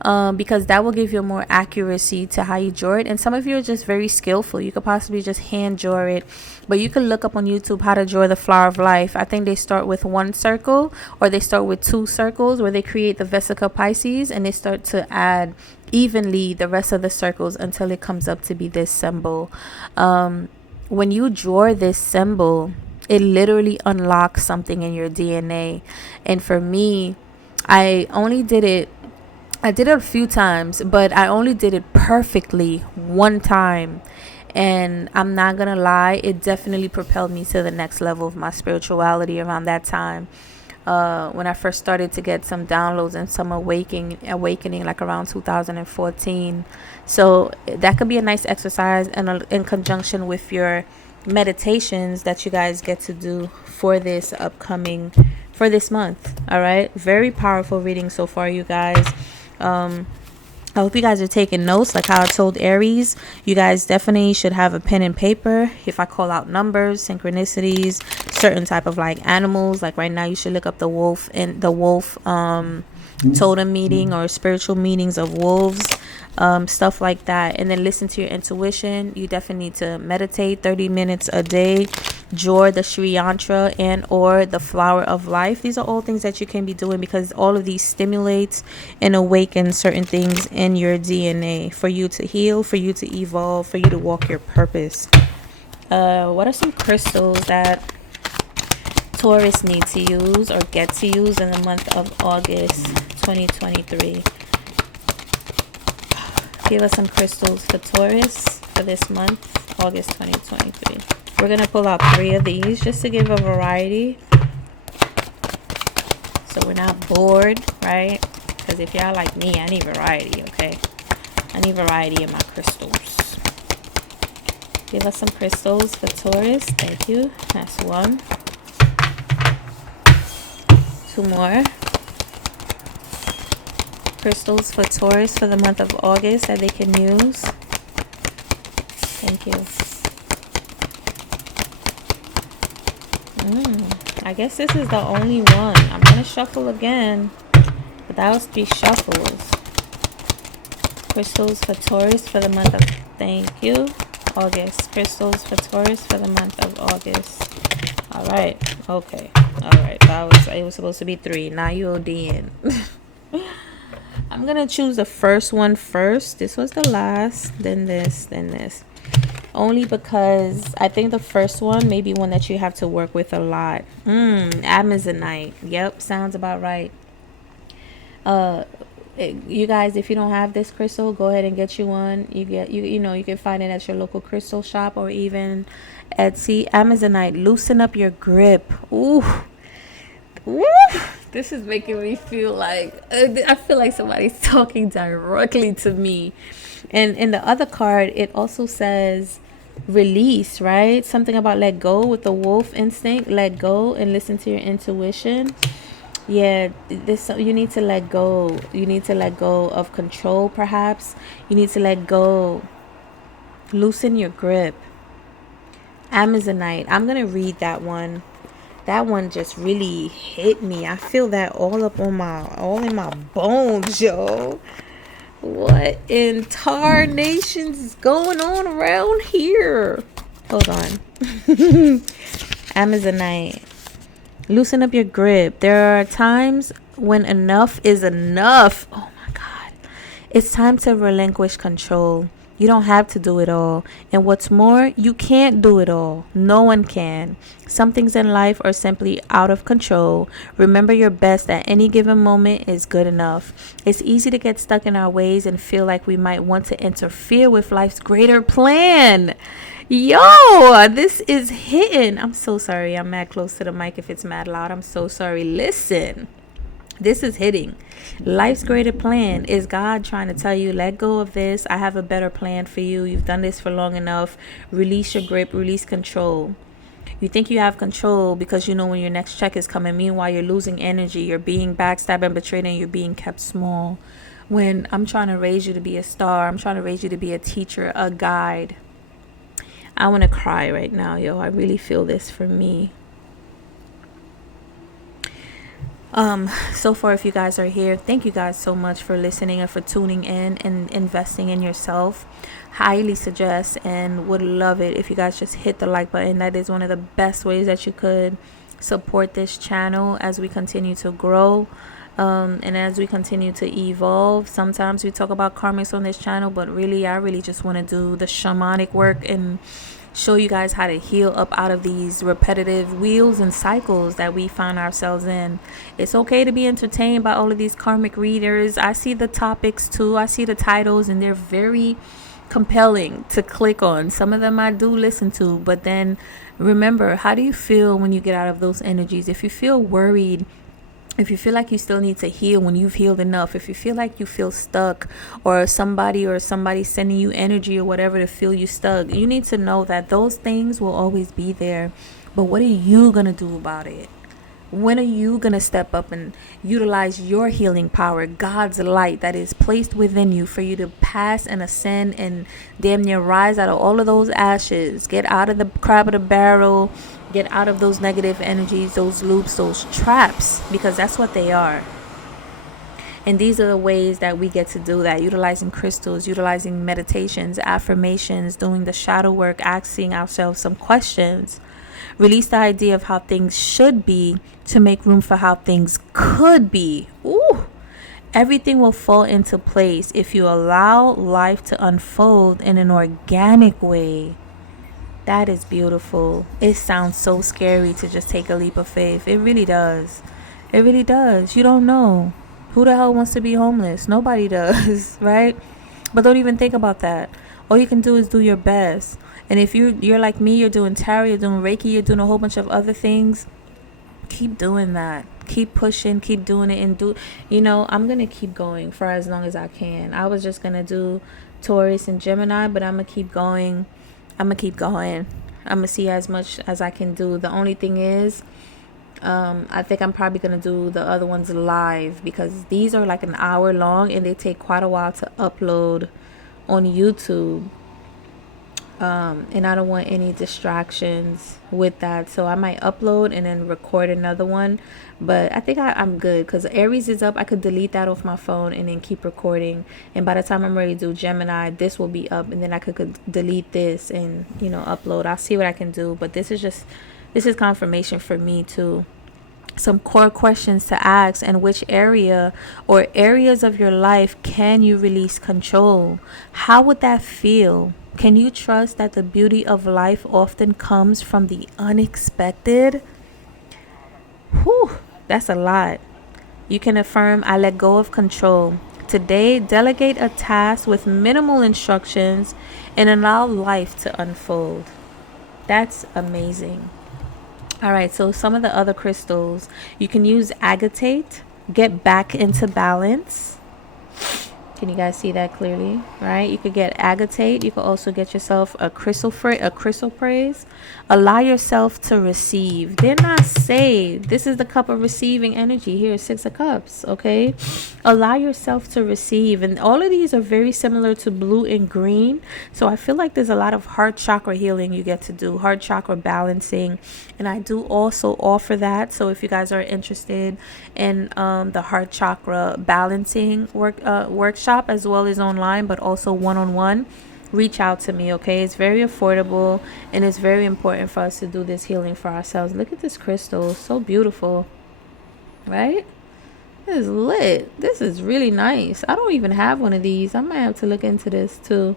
because that will give you more accuracy to how you draw it. And some of you are just very skillful. You could possibly just hand draw it, but you can look up on YouTube how to draw the flower of life. I think they start with one circle, or they start with two circles, where they create the Vesica Pisces, and they start to add evenly the rest of the circles until it comes up to be this symbol. When you draw this symbol, it literally unlocks something in your DNA. And for me, I did it a few times, but I only did it perfectly one time. And I'm not gonna lie, it definitely propelled me to the next level of my spirituality around that time. When I first started to get some downloads and some awakening, like around 2014. So that could be a nice exercise, and in conjunction with your meditations that you guys get to do for this month. All right, very powerful reading so far, you guys. I hope you guys are taking notes. Like how I told Aries, you guys definitely should have a pen and paper. If I call out numbers, synchronicities, certain type of like animals, like right now you should look up the wolf and the wolf totem meeting, or spiritual meanings of wolves, stuff like that. And then listen to your intuition. You definitely need to meditate 30 minutes a day, draw the Sri Yantra and or the flower of life. These are all things that you can be doing, because all of these stimulates and awaken certain things in your DNA for you to heal, for you to evolve, for you to walk your purpose. What are some crystals that Taurus need to use or get to use in the month of August 2023? Give us some crystals for Taurus for this month, August 2023. We're going to pull out 3 of these just to give a variety, so we're not bored, right? Because if y'all like me, I need variety, okay? I need variety in my crystals. Give us some crystals for Taurus. Thank you. That's 1. 2 more. Crystals for Taurus for the month of August that they can use. Thank you. I guess this is the only one. I'm going to shuffle again, but that was 3 shuffles. Crystals for Taurus for the month of, thank you, August. Crystals for Taurus for the month of August. All right. Okay. All right. It was supposed to be 3. Now you ODing. I'm going to choose the first one first. This was the last, then this, then this. Only because I think the first one may be one that you have to work with a lot. Amazonite. Yep, sounds about right. You guys, if you don't have this crystal, go ahead and get you one. You can find it at your local crystal shop or even Etsy. Amazonite, loosen up your grip. Ooh. Woo! This is making me feel like I feel like somebody's talking directly to me. And in the other card, it also says release, right? Something about let go with the wolf instinct. Let go and listen to your intuition. Yeah, you need to let go. You need to let go of control, perhaps. You need to let go. Loosen your grip. Amazonite. I'm gonna read that one. That one just really hit me. I feel that all in my bones, yo. What in tar nations is going on around here? Hold on. Amazonite. Loosen up your grip. There are times when enough is enough. Oh my God. It's time to relinquish control. You don't have to do it all. And what's more, you can't do it all. No one can. Some things in life are simply out of control. Remember, your best at any given moment is good enough. It's easy to get stuck in our ways and feel like we might want to interfere with life's greater plan. Yo, this is hitting. I'm so sorry. I'm mad close to the mic if it's mad loud. I'm so sorry. Listen. This is hitting. Life's greater plan is God trying to tell you, let go of this. I have a better plan for you. You've done this for long enough. Release your grip, release control. You think you have control because you know when your next check is coming. Meanwhile, you're losing energy. You're being backstabbed and betrayed, and you're being kept small. When I'm trying to raise you to be a star, I'm trying to raise you to be a teacher, a guide. I want to cry right now, yo. I really feel this for me. So far, if you guys are here, thank you guys so much for listening and for tuning in and investing in yourself. Highly suggest and would love it if you guys just hit the like button. That is one of the best ways that you could support this channel as we continue to grow, and as we continue to evolve. Sometimes we talk about karmics on this channel, but really I really just want to do the shamanic work and show you guys how to heal up out of these repetitive wheels and cycles that we find ourselves in. It's okay to be entertained by all of these karmic readers. I see the topics too. I see the titles, and they're very compelling to click on. Some of them I do listen to, but then remember, how do you feel when you get out of those energies? If you feel worried, if you feel like you still need to heal when you've healed enough, if you feel like you feel stuck, or somebody sending you energy or whatever to feel you stuck, you need to know that those things will always be there. But what are you going to do about it? When are you going to step up and utilize your healing power, God's light that is placed within you for you to pass and ascend and damn near rise out of all of those ashes? Get out of the crab of the barrel. Get out of those negative energies, those loops, those traps, because that's what they are. And these are the ways that we get to do that, utilizing crystals, utilizing meditations, affirmations, doing the shadow work, asking ourselves some questions. Release the idea of how things should be to make room for how things could be. Ooh. Everything will fall into place if you allow life to unfold in an organic way. That is beautiful. It sounds so scary to just take a leap of faith. It really does. It really does. You don't know. Who the hell wants to be homeless? Nobody does, right? But don't even think about that. All you can do is do your best. And if you're like me, you're doing tarot, you're doing Reiki, you're doing a whole bunch of other things, keep doing that. Keep pushing, keep doing it, and I'm going to keep going for as long as I can. I was just going to do Taurus and Gemini, but I'm going to keep going. I'm going to see as much as I can do. The only thing is, I think I'm probably going to do the other ones live, because these are like an hour long and they take quite a while to upload on YouTube. And I don't want any distractions with that. So I might upload and then record another one. But I think I'm good, because Aries is up. I could delete that off my phone and then keep recording. And by the time I'm ready to do Gemini, this will be up. And then I could delete this and, upload. I'll see what I can do. But this is confirmation for me too. Some core questions to ask: and which area or areas of your life can you release control? How would that feel? Can you trust that the beauty of life often comes from the unexpected? Whew, that's a lot. You can affirm, I let go of control. Today, delegate a task with minimal instructions and allow life to unfold. That's amazing. All right, so some of the other crystals, you can use agatate, get back into balance. Can you guys see that clearly? Right? You could get agatate. You could also get yourself a chrysoprase. Allow yourself to receive. They're not saved. This is the cup of receiving energy. Here, 6 of cups. Okay? Allow yourself to receive. And all of these are very similar to blue and green. So I feel like there's a lot of heart chakra healing you get to do. Heart chakra balancing. And I do also offer that. So if you guys are interested in the heart chakra balancing workshop, as well as online, but also one-on-one, reach out to me. Okay, it's very affordable, and it's very important for us to do this healing for ourselves. Look at this crystal, so beautiful, right? This is lit. This is really nice. I don't even have one of these. I might have to look into this too.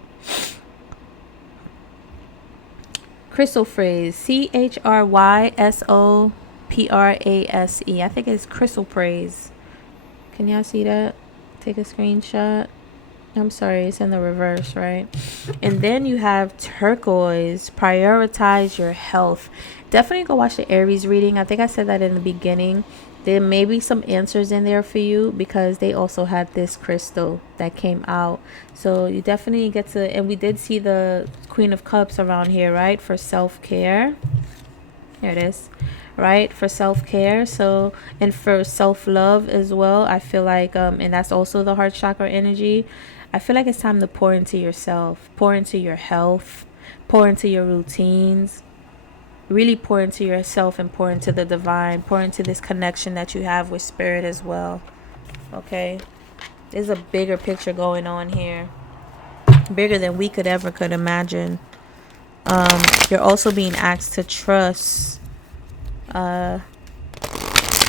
Crystal phrase. ChryssoPrase. I think it's crystal praise. Can y'all see that? Take a screenshot. I'm sorry, it's in the reverse, right? And then you have turquoise. Prioritize your health. Definitely go watch the Aries reading. I think I said that in the beginning. There may be some answers in there for you because they also had this crystal that came out. So you definitely get to, and we did see the Queen of Cups around here, right? For self-care. Here it is, right? For self-care. So, and for self-love as well. I feel like, and that's also the heart chakra energy. I feel like it's time to pour into yourself, pour into your health, pour into your routines. Really pour into yourself and pour into the divine, pour into this connection that you have with spirit as well. Okay, there's a bigger picture going on here, bigger than we could imagine. You're also being asked to trust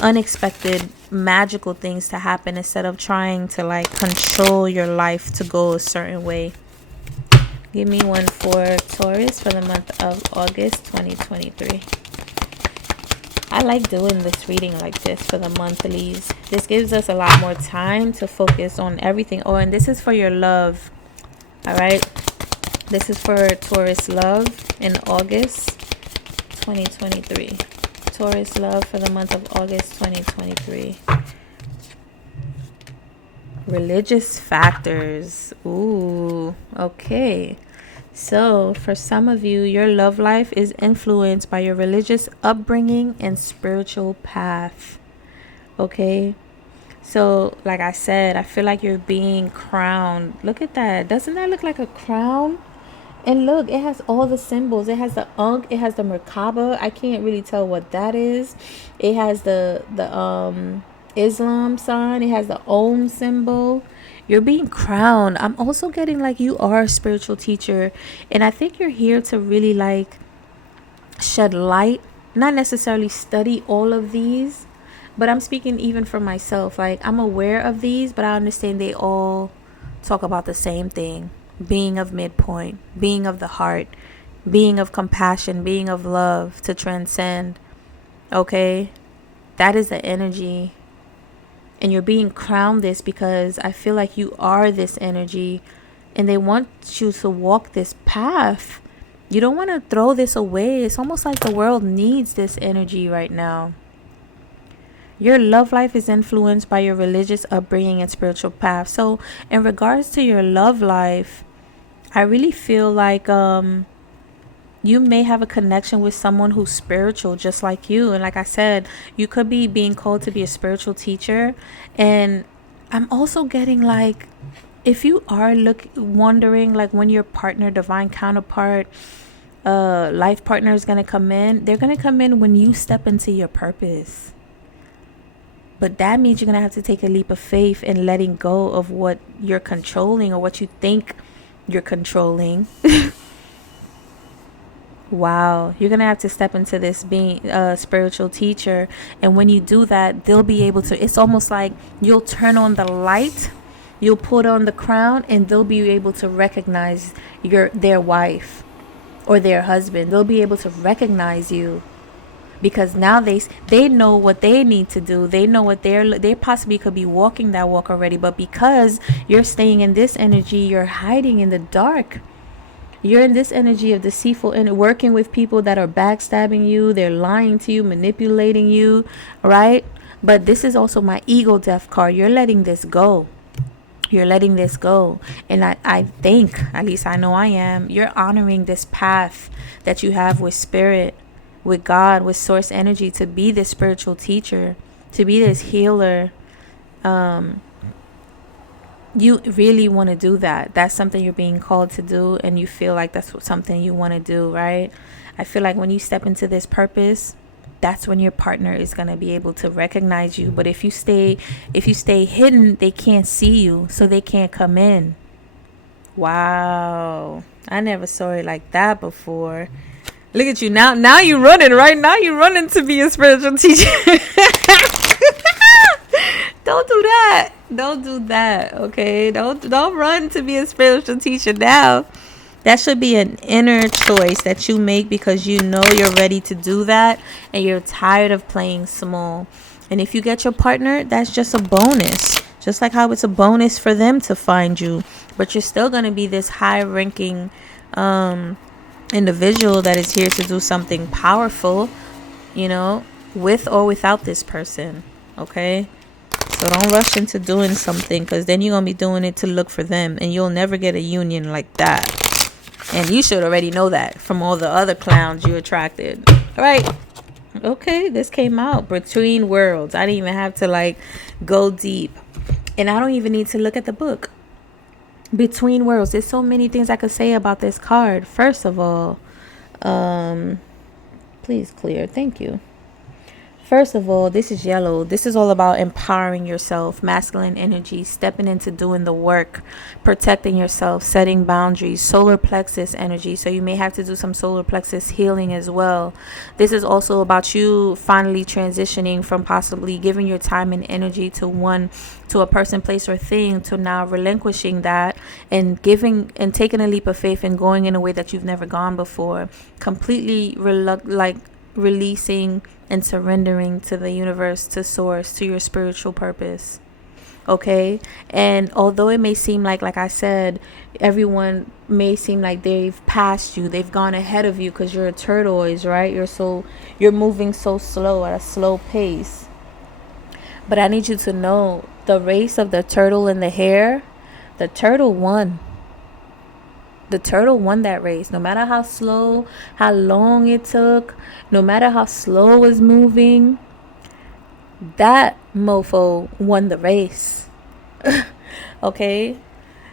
unexpected magical things to happen instead of trying to like control your life to go a certain way. Give me one for Taurus for the month of August 2023. I like doing this reading like this for the monthlies. This gives us a lot more time to focus on everything. Oh, and this is for your love. All right. This is for Taurus love in August 2023. Taurus love for the month of August 2023. Religious factors. Ooh, okay. So for some of you, your love life is influenced by your religious upbringing and spiritual path. Okay. So like I said, I feel like you're being crowned. Look at that. Doesn't that look like a crown? And look, it has all the symbols. It has the Ankh, it has the Merkaba. I can't really tell what that is. It has the Islam sign. It has the Om symbol. You're being crowned. I'm also getting like you are a spiritual teacher. And I think you're here to really like shed light. Not necessarily study all of these. But I'm speaking even for myself. Like I'm aware of these, but I understand they all talk about the same thing. Being of midpoint. Being of the heart. Being of compassion. Being of love. To transcend. Okay? That is the energy. And you're being crowned this because I feel like you are this energy and they want you to walk this path. You don't want to throw this away. It's almost like the world needs this energy right now. Your love life is influenced by your religious upbringing and spiritual path. So in regards to your love life, I really feel like you may have a connection with someone who's spiritual just like you. And like I said, you could be being called to be a spiritual teacher. And I'm also getting like, if you are wondering like when your partner, divine counterpart, life partner is going to come in, they're going to come in when you step into your purpose. But that means you're going to have to take a leap of faith in letting go of what you're controlling or what you think you're controlling. Wow, you're going to have to step into this being a spiritual teacher. And when you do that, they'll be able to, it's almost like you'll turn on the light, you'll put on the crown, and they'll be able to recognize their wife or their husband. They'll be able to recognize you because now they know what they need to do. They know what they possibly could be walking that walk already. But because you're staying in this energy, you're hiding in the dark. You're in this energy of deceitful and working with people that are backstabbing you. They're lying to you, manipulating you, right? But this is also my ego death card. You're letting this go. You're letting this go. And I think, at least I know I am, you're honoring this path that you have with spirit, with God, with source energy, to be this spiritual teacher, to be this healer. You really want to do that. That's something you're being called to do, and you feel like that's something you want to do, right? I feel like when you step into this purpose, that's when your partner is going to be able to recognize you. But if you stay hidden, they can't see you, so they can't come in. Wow, I never saw it like that before. Look at you now. Now you're running, right? Now you're running to be a spiritual teacher. Don't do don't do that, okay? Don't run to be a spiritual teacher now. That should be an inner choice that you make because you know you're ready to do that and you're tired of playing small. And if you get your partner, that's just a bonus. Just like how it's a bonus for them to find you. But you're still going to be this high-ranking individual that is here to do something powerful, with or without this person, okay? So don't rush into doing something because then you're going to be doing it to look for them and you'll never get a union like that. And you should already know that from all the other clowns you attracted. All right. Okay, this came out. Between Worlds. I didn't even have to go deep. And I don't even need to look at the book. Between Worlds. There's so many things I could say about this card. First of all, please clear. Thank you. First of all, this is yellow. This is all about empowering yourself, masculine energy, stepping into doing the work, protecting yourself, setting boundaries, solar plexus energy. So you may have to do some solar plexus healing as well. This is also about you finally transitioning from possibly giving your time and energy to a person, place, or thing, to now relinquishing that and giving and taking a leap of faith and going in a way that you've never gone before. Completely releasing and surrendering to the universe, to source, to your spiritual purpose. Okay? And although it may seem like I said, everyone may seem like they've passed you, they've gone ahead of you because you're a turquoise, right? You're moving so slow at a slow pace. But I need you to know the race of the turtle and the hare, the turtle won. The turtle won that race. No matter how slow, how long it took, no matter how slow it was moving, that mofo won the race. Okay?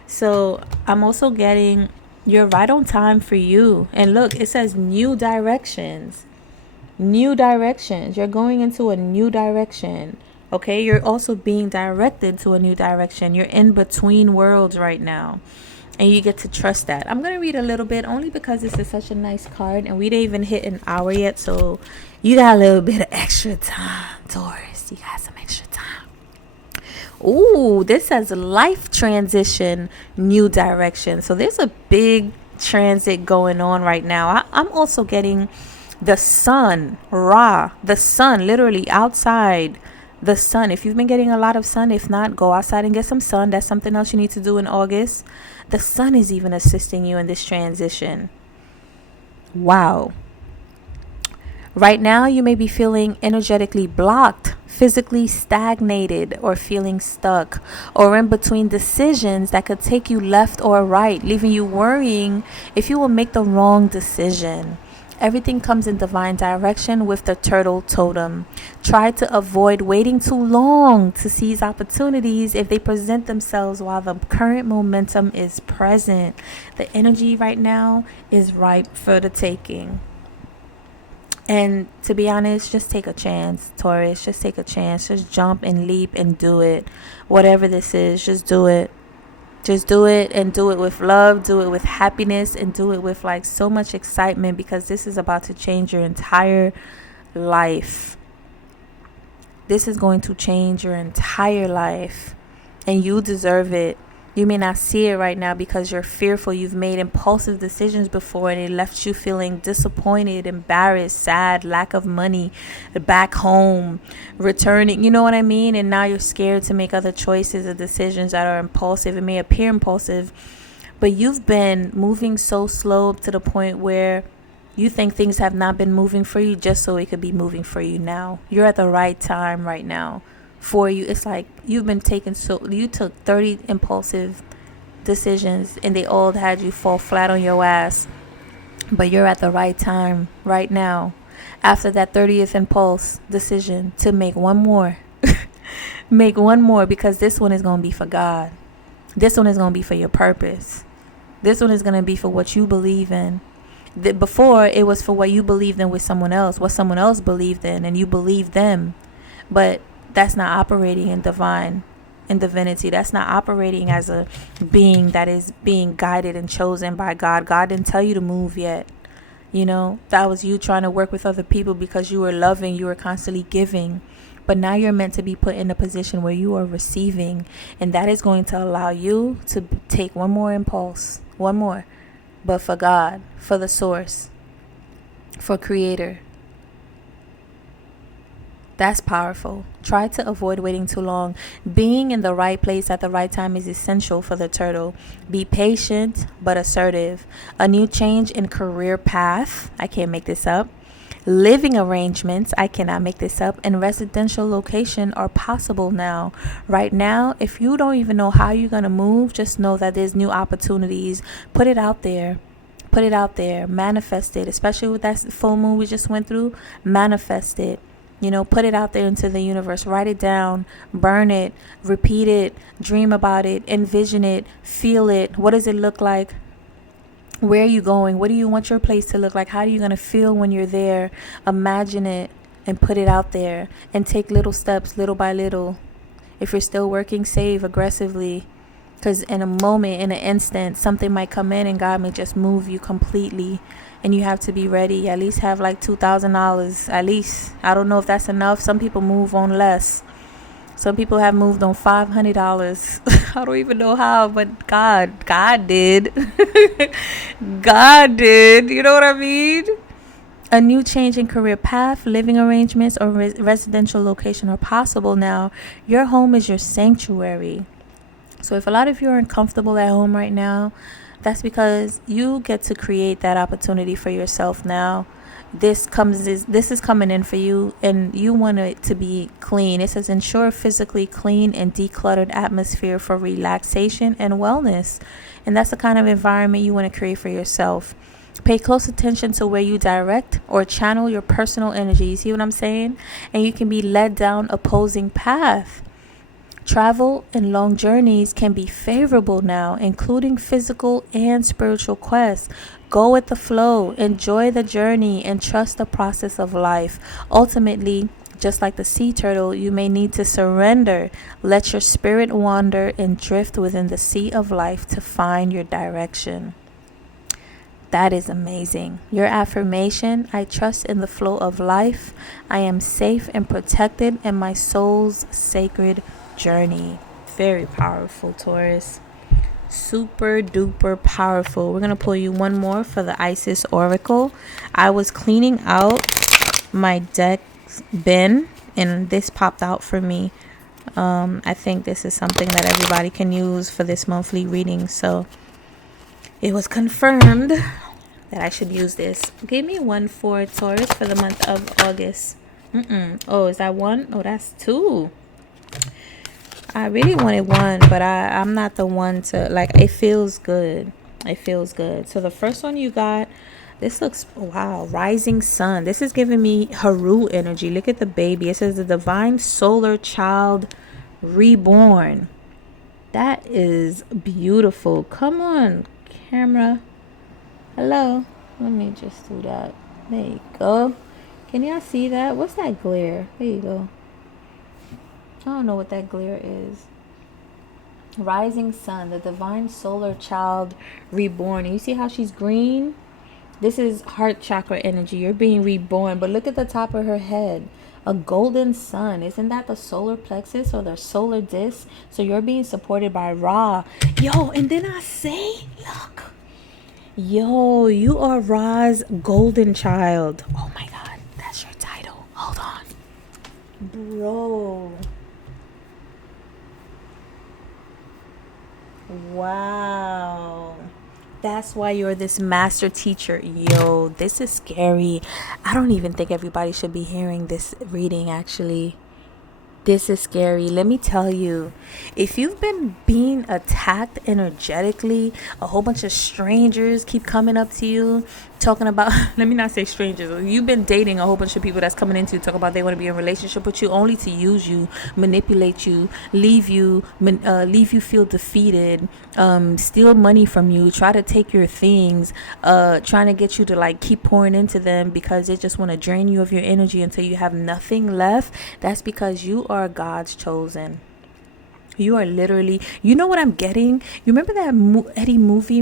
So I'm also getting, you're right on time for you. And look, it says new directions. New directions. You're going into a new direction. Okay? You're also being directed to a new direction. You're in between worlds right now. And you get to trust that. I'm going to read a little bit only because this is such a nice card. And we didn't even hit an hour yet. So you got a little bit of extra time, Taurus. You got some extra time. Ooh, this says life transition, new direction. So there's a big transit going on right now. I'm also getting the sun, Ra, the sun, literally outside. The sun. If you've been getting a lot of sun, if not, go outside and get some sun. That's something else you need to do in August. The sun is even assisting you in this transition. Wow. Right now, you may be feeling energetically blocked, physically stagnated, or feeling stuck, or in between decisions that could take you left or right, leaving you worrying if you will make the wrong decision. Everything comes in divine direction with the turtle totem. Try to avoid waiting too long to seize opportunities if they present themselves while the current momentum is present. The energy right now is ripe for the taking. And to be honest, just take a chance, Taurus. Just take a chance. Just jump and leap and do it. Whatever this is, just do it. Just do it, and do it with love, do it with happiness, and do it with so much excitement, because this is about to change your entire life. This is going to change your entire life, and you deserve it. You may not see it right now because you're fearful. You've made impulsive decisions before and it left you feeling disappointed, embarrassed, sad, lack of money, back home, returning, you know what I mean? And now you're scared to make other choices or decisions that are impulsive. It may appear impulsive, but you've been moving so slow to the point where you think things have not been moving for you just so it could be moving for you now. You're at the right time right now. For you, it's like you've been you took 30 impulsive decisions and they all had you fall flat on your ass, but you're at the right time right now after that 30th impulse decision to make one more. Make one more, because this one is going to be for God. This one is going to be for your purpose. This one is going to be for what you believe in. Before, it was for what you believed in with someone else, what someone else believed in, and you believed them. But that's not operating in divinity. That's not operating as a being that is being guided and chosen by God. God didn't tell you to move yet. That was you trying to work with other people because you were loving, you were constantly giving. But now you're meant to be put in a position where you are receiving, and that is going to allow you to take one more impulse, one more, but for God, for the source, for creator. That's powerful. Try to avoid waiting too long. Being in the right place at the right time is essential for the turtle. Be patient but assertive. A new change in career path. I can't make this up. Living arrangements, I cannot make this up, and residential location are possible now. Right now, if you don't even know how you're going to move, just know that there's new opportunities. Put it out there. Put it out there. Manifest it, especially with that full moon we just went through. Manifest it. Put it out there into the universe. Write it down, burn it, repeat it, dream about it, envision it, feel it. What does it look like? Where are you going? What do you want your place to look like? How are you going to feel when you're there? Imagine it and put it out there and take little steps, little by little. If you're still working, save aggressively. Because in a moment, in an instant, something might come in and God may just move you completely. And you have to be ready. At least have like $2,000. At least. I don't know if that's enough. Some people move on less. Some people have moved on $500. I don't even know how, but God did. God did. You know what I mean? A new change in career path, living arrangements, or residential location are possible now. Your home is your sanctuary. So if a lot of you are uncomfortable at home right now, that's because you get to create that opportunity for yourself now. This is coming in for you, and you want it to be clean. It says ensure physically clean and decluttered atmosphere for relaxation and wellness. And that's the kind of environment you want to create for yourself. Pay close attention to where you direct or channel your personal energy. You see what I'm saying? And you can be led down opposing path. Travel and long journeys can be favorable now, including physical and spiritual quests. Go with the flow, enjoy the journey, and trust the process of life. Ultimately, just like the sea turtle, you may need to surrender. Let your spirit wander and drift within the sea of life to find your direction. That is amazing. Your affirmation: I trust in the flow of life. I am safe and protected in my soul's sacred journey. Very powerful, Taurus. Super duper powerful. We're gonna pull you one more for the Isis Oracle. I was cleaning out my deck bin and this popped out for me. I think this is something that everybody can use for this monthly reading, so it was confirmed that I should use this. Give me one for Taurus for the month of August. Oh, is that one? Oh, that's two. I really wanted one, but I'm not the one to, like, it feels good. It feels good. So the first one you got, this looks, wow, rising sun. This is giving me Haru energy. Look at the baby. It says the divine solar child reborn. That is beautiful. Come on, camera. Hello. Let me just do that. There you go. Can y'all see that? What's that glare? There you go. I don't know what that glare is. Rising sun, the divine solar child reborn. And you see how she's green? This is heart chakra energy. You're being reborn. But look at the top of her head. A golden sun. Isn't that the solar plexus or the solar disc? So you're being supported by Ra. Yo, and then I say, look. Yo, you are Ra's golden child. Oh my God. That's your title. Hold on. Bro. Wow. That's why you're this master teacher. Yo, this is scary. I don't even think everybody should be hearing this reading, actually. This is scary. Let me tell you, if you've been being attacked energetically, a whole bunch of strangers keep coming up to you talking about, let me not say strangers, you've been dating a whole bunch of people that's coming into you, talk about they want to be in a relationship with you only to use you, manipulate you, leave you feel defeated, steal money from you, try to take your things, trying to get you to like keep pouring into them because they just want to drain you of your energy until you have nothing left. That's because you are God's chosen. You are literally, you know what I'm getting? You remember that Eddie Murphy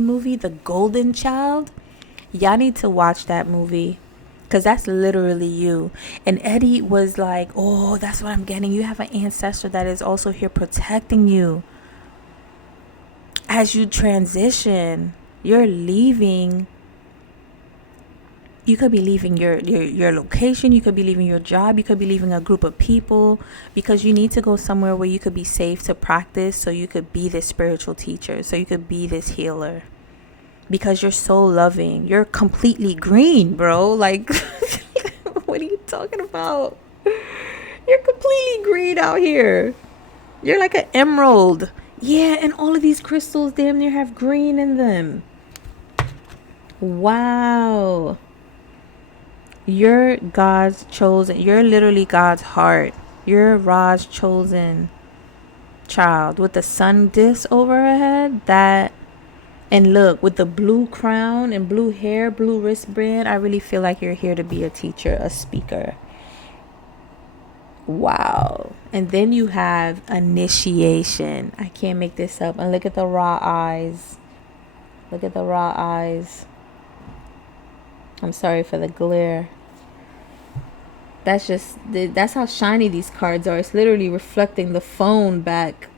movie, The Golden Child? Y'all need to watch that movie. Because that's literally you. And Eddie was like, oh, that's what I'm getting. You have an ancestor that is also here protecting you. As you transition, you're leaving. You could be leaving your location. You could be leaving your job. You could be leaving a group of people because you need to go somewhere where you could be safe to practice, so you could be this spiritual teacher, so you could be this healer. Because you're so loving. You're completely green, bro. Like, what are you talking about? You're completely green out here. You're like an emerald. Yeah, and all of these crystals damn near have green in them. Wow. You're God's chosen. You're literally God's heart. You're Ra's chosen child with the sun disc over her head. That, and look, with the blue crown and blue hair, blue wristband, I really feel like you're here to be a teacher, a speaker. Wow. And then you have initiation. I can't make this up. And look at the raw eyes. Look at the raw eyes. I'm sorry for the glare. That's how shiny these cards are. It's literally reflecting the phone back.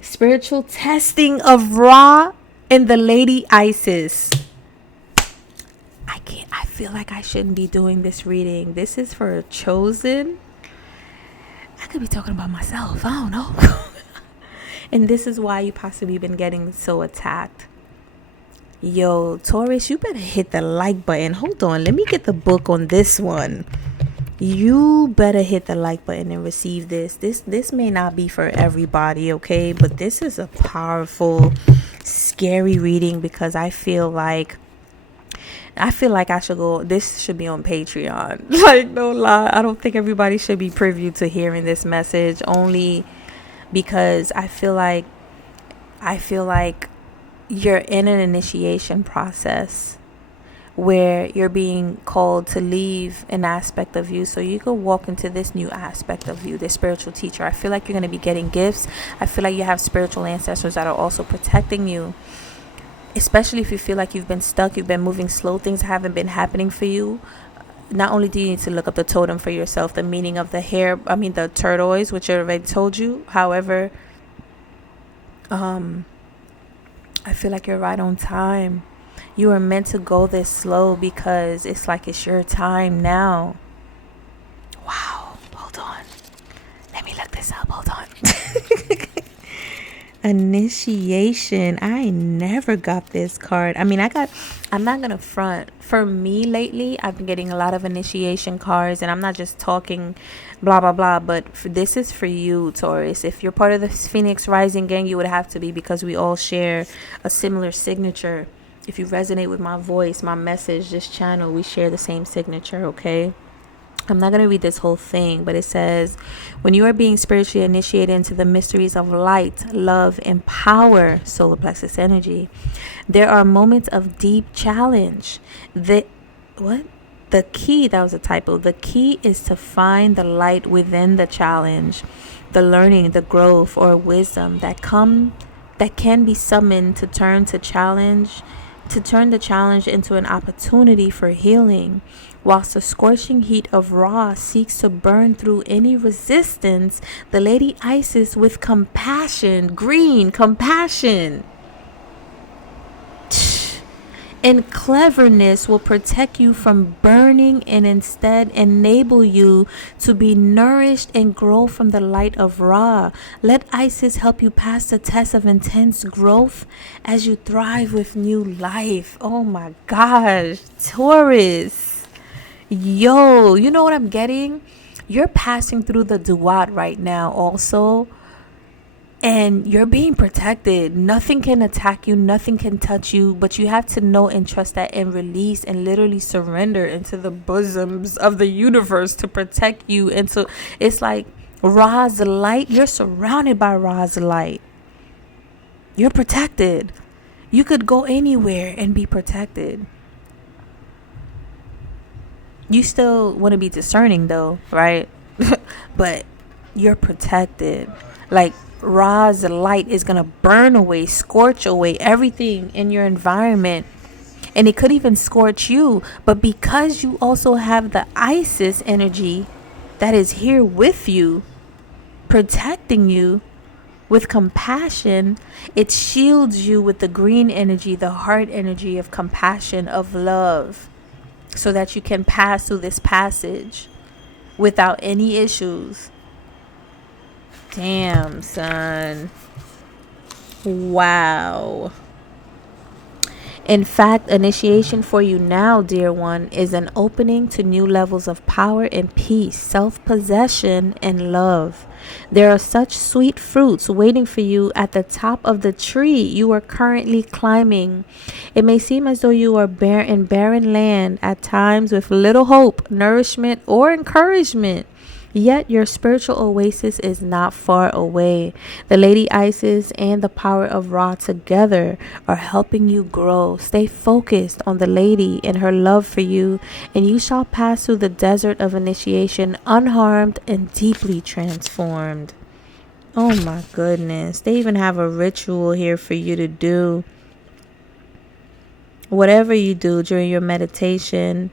Spiritual testing of Ra and the Lady Isis. I feel like I shouldn't be doing this reading. This is for a chosen. I could be talking about myself. I don't know. And this is why you possibly been getting so attacked. Yo, Taurus, you better hit the like button. Hold on. Let me get the book on this one. You better hit the like button and receive this. This may not be for everybody, okay? But this is a powerful, scary reading because I feel like I should go. This should be on Patreon. Like, no lie. I don't think everybody should be privy to hearing this message, only because I feel like you're in an initiation process where you're being called to leave an aspect of you so you could walk into this new aspect of you, this spiritual teacher. I feel like you're going to be getting gifts. I feel like you have spiritual ancestors that are also protecting you, especially if you feel like you've been stuck, you've been moving slow, things haven't been happening for you. Not only do you need to look up the totem for yourself, the meaning of the turquoise, which I already told you. However, I feel like you're right on time. You are meant to go this slow because it's like it's your time now. Wow. Hold on. Let me look this up. Hold on. Initiation. I never got this card. I'm not gonna front. For me lately, I've been getting a lot of initiation cards, and I'm not just talking blah blah blah, but this is for you, Taurus. If you're part of the Phoenix Rising gang, you would have to be, because we all share a similar signature. If you resonate with my voice, my message, this channel, we share the same signature, okay? I'm not going to read this whole thing, but it says, when you are being spiritually initiated into the mysteries of light, love, and power, solar plexus energy, there are moments of deep challenge. The key, that was a typo. The key is to find the light within the challenge, the learning, the growth, or wisdom that can be summoned to turn the challenge into an opportunity for healing. Whilst the scorching heat of Ra seeks to burn through any resistance, the Lady Isis, with compassion, green compassion, and cleverness, will protect you from burning and instead enable you to be nourished and grow from the light of Ra. Let Isis help you pass the test of intense growth as you thrive with new life. Oh my gosh, Taurus. Yo, you know what I'm getting? You're passing through the duat right now also. And you're being protected. Nothing can attack you. Nothing can touch you. But you have to know and trust that, and release and literally surrender into the bosoms of the universe to protect you. And so it's like Ra's light. You're surrounded by Ra's light. You're protected. You could go anywhere and be protected. You still want to be discerning though, right? But you're protected. Like, Ra's light is going to burn away, scorch away everything in your environment. And it could even scorch you. But because you also have the Isis energy that is here with you, protecting you with compassion, it shields you with the green energy, the heart energy of compassion, of love, so that you can pass through this passage without any issues. Damn, son. Wow. In fact, initiation for you now, dear one, is an opening to new levels of power and peace, self-possession and love. There are such sweet fruits waiting for you at the top of the tree you are currently climbing. It may seem as though you are in barren land at times with little hope, nourishment, or encouragement. Yet your spiritual oasis is not far away. The Lady Isis and the power of Ra together are helping you grow. Stay focused on the Lady and her love for you, and you shall pass through the desert of initiation unharmed and deeply transformed. Oh my goodness. They even have a ritual here for you to do. Whatever you do during your meditation,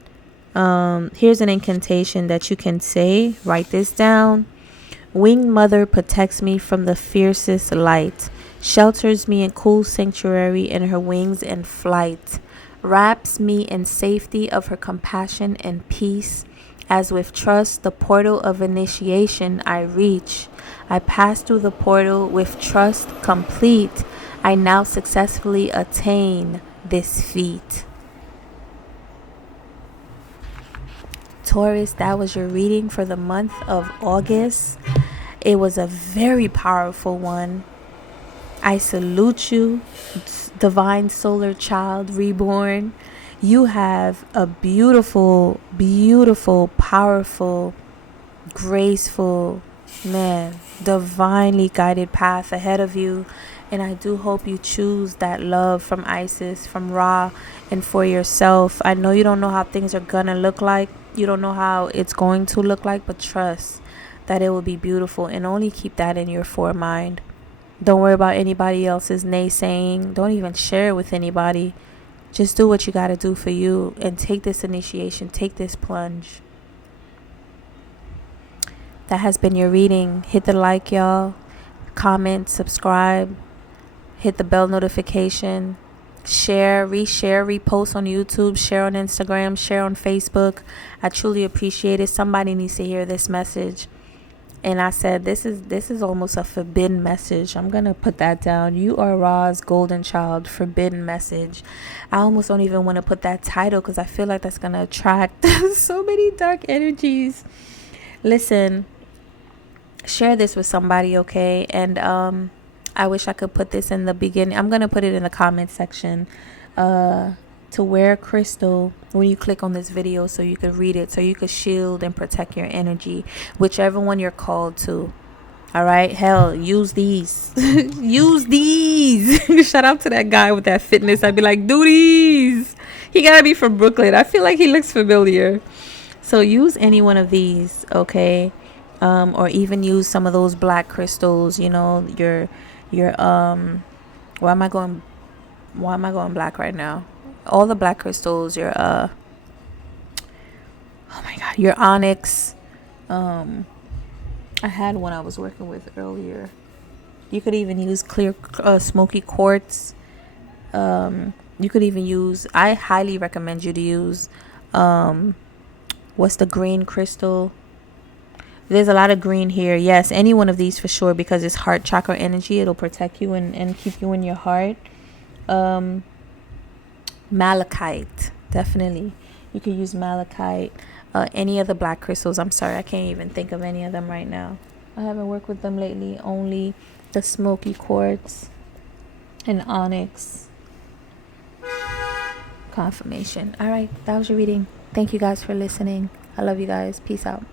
here's an incantation that you can say. Write this down. Winged Mother protects me from the fiercest light, shelters me in cool sanctuary in her wings in flight, wraps me in safety of her compassion and peace. As with trust the portal of initiation I reach, I pass through the portal with trust complete. I now successfully attain this feat. Taurus, that was your reading for the month of August. It was a very powerful one. I salute you, divine solar child reborn. You have a beautiful, beautiful, powerful, graceful, divinely guided path ahead of you. And I do hope you choose that love from Isis, from Ra, and for yourself. I know you don't know how things are gonna look like. You don't know how it's going to look like, but trust that it will be beautiful, and only keep that in your foremind. Don't worry about anybody else's naysaying. Don't even share it with anybody. Just do what you got to do for you and take this initiation, take this plunge. That has been your reading. Hit the like, y'all. Comment, subscribe, hit the bell notification. Share, reshare, repost on YouTube, share on Instagram, share on Facebook. I truly appreciate it. Somebody needs to hear this message. And I said, this is almost a forbidden message. I'm going to put that down. You are Ra's golden child, forbidden message. I almost don't even want to put that title because I feel like that's going to attract so many dark energies. Listen, share this with somebody, okay? And I wish I could put this in the beginning. I'm going to put it in the comment section. To wear crystal when you click on this video, so you could read it, so you could shield and protect your energy, whichever one you're called to. All right, hell, use these. Use these. Shout out to that guy with that fitness. I'd be like, do these. He gotta be from Brooklyn. I feel like he looks familiar. So use any one of these, okay? Or even use some of those black crystals. You know, your why am I going black right now? All the black crystals, your oh my god, your onyx. I had one I was working with earlier. You could even use clear smoky quartz. You could even use, I highly recommend you to use what's the green crystal? There's a lot of green here. Yes, any one of these for sure, because it's heart chakra energy. It'll protect you and keep you in your heart. Malachite, definitely. You could use malachite. Any of the black crystals. I'm sorry, I can't even think of any of them right now. I haven't worked with them lately. Only the smoky quartz and onyx. Confirmation. All right, that was your reading. Thank you guys for listening. I love you guys. Peace out.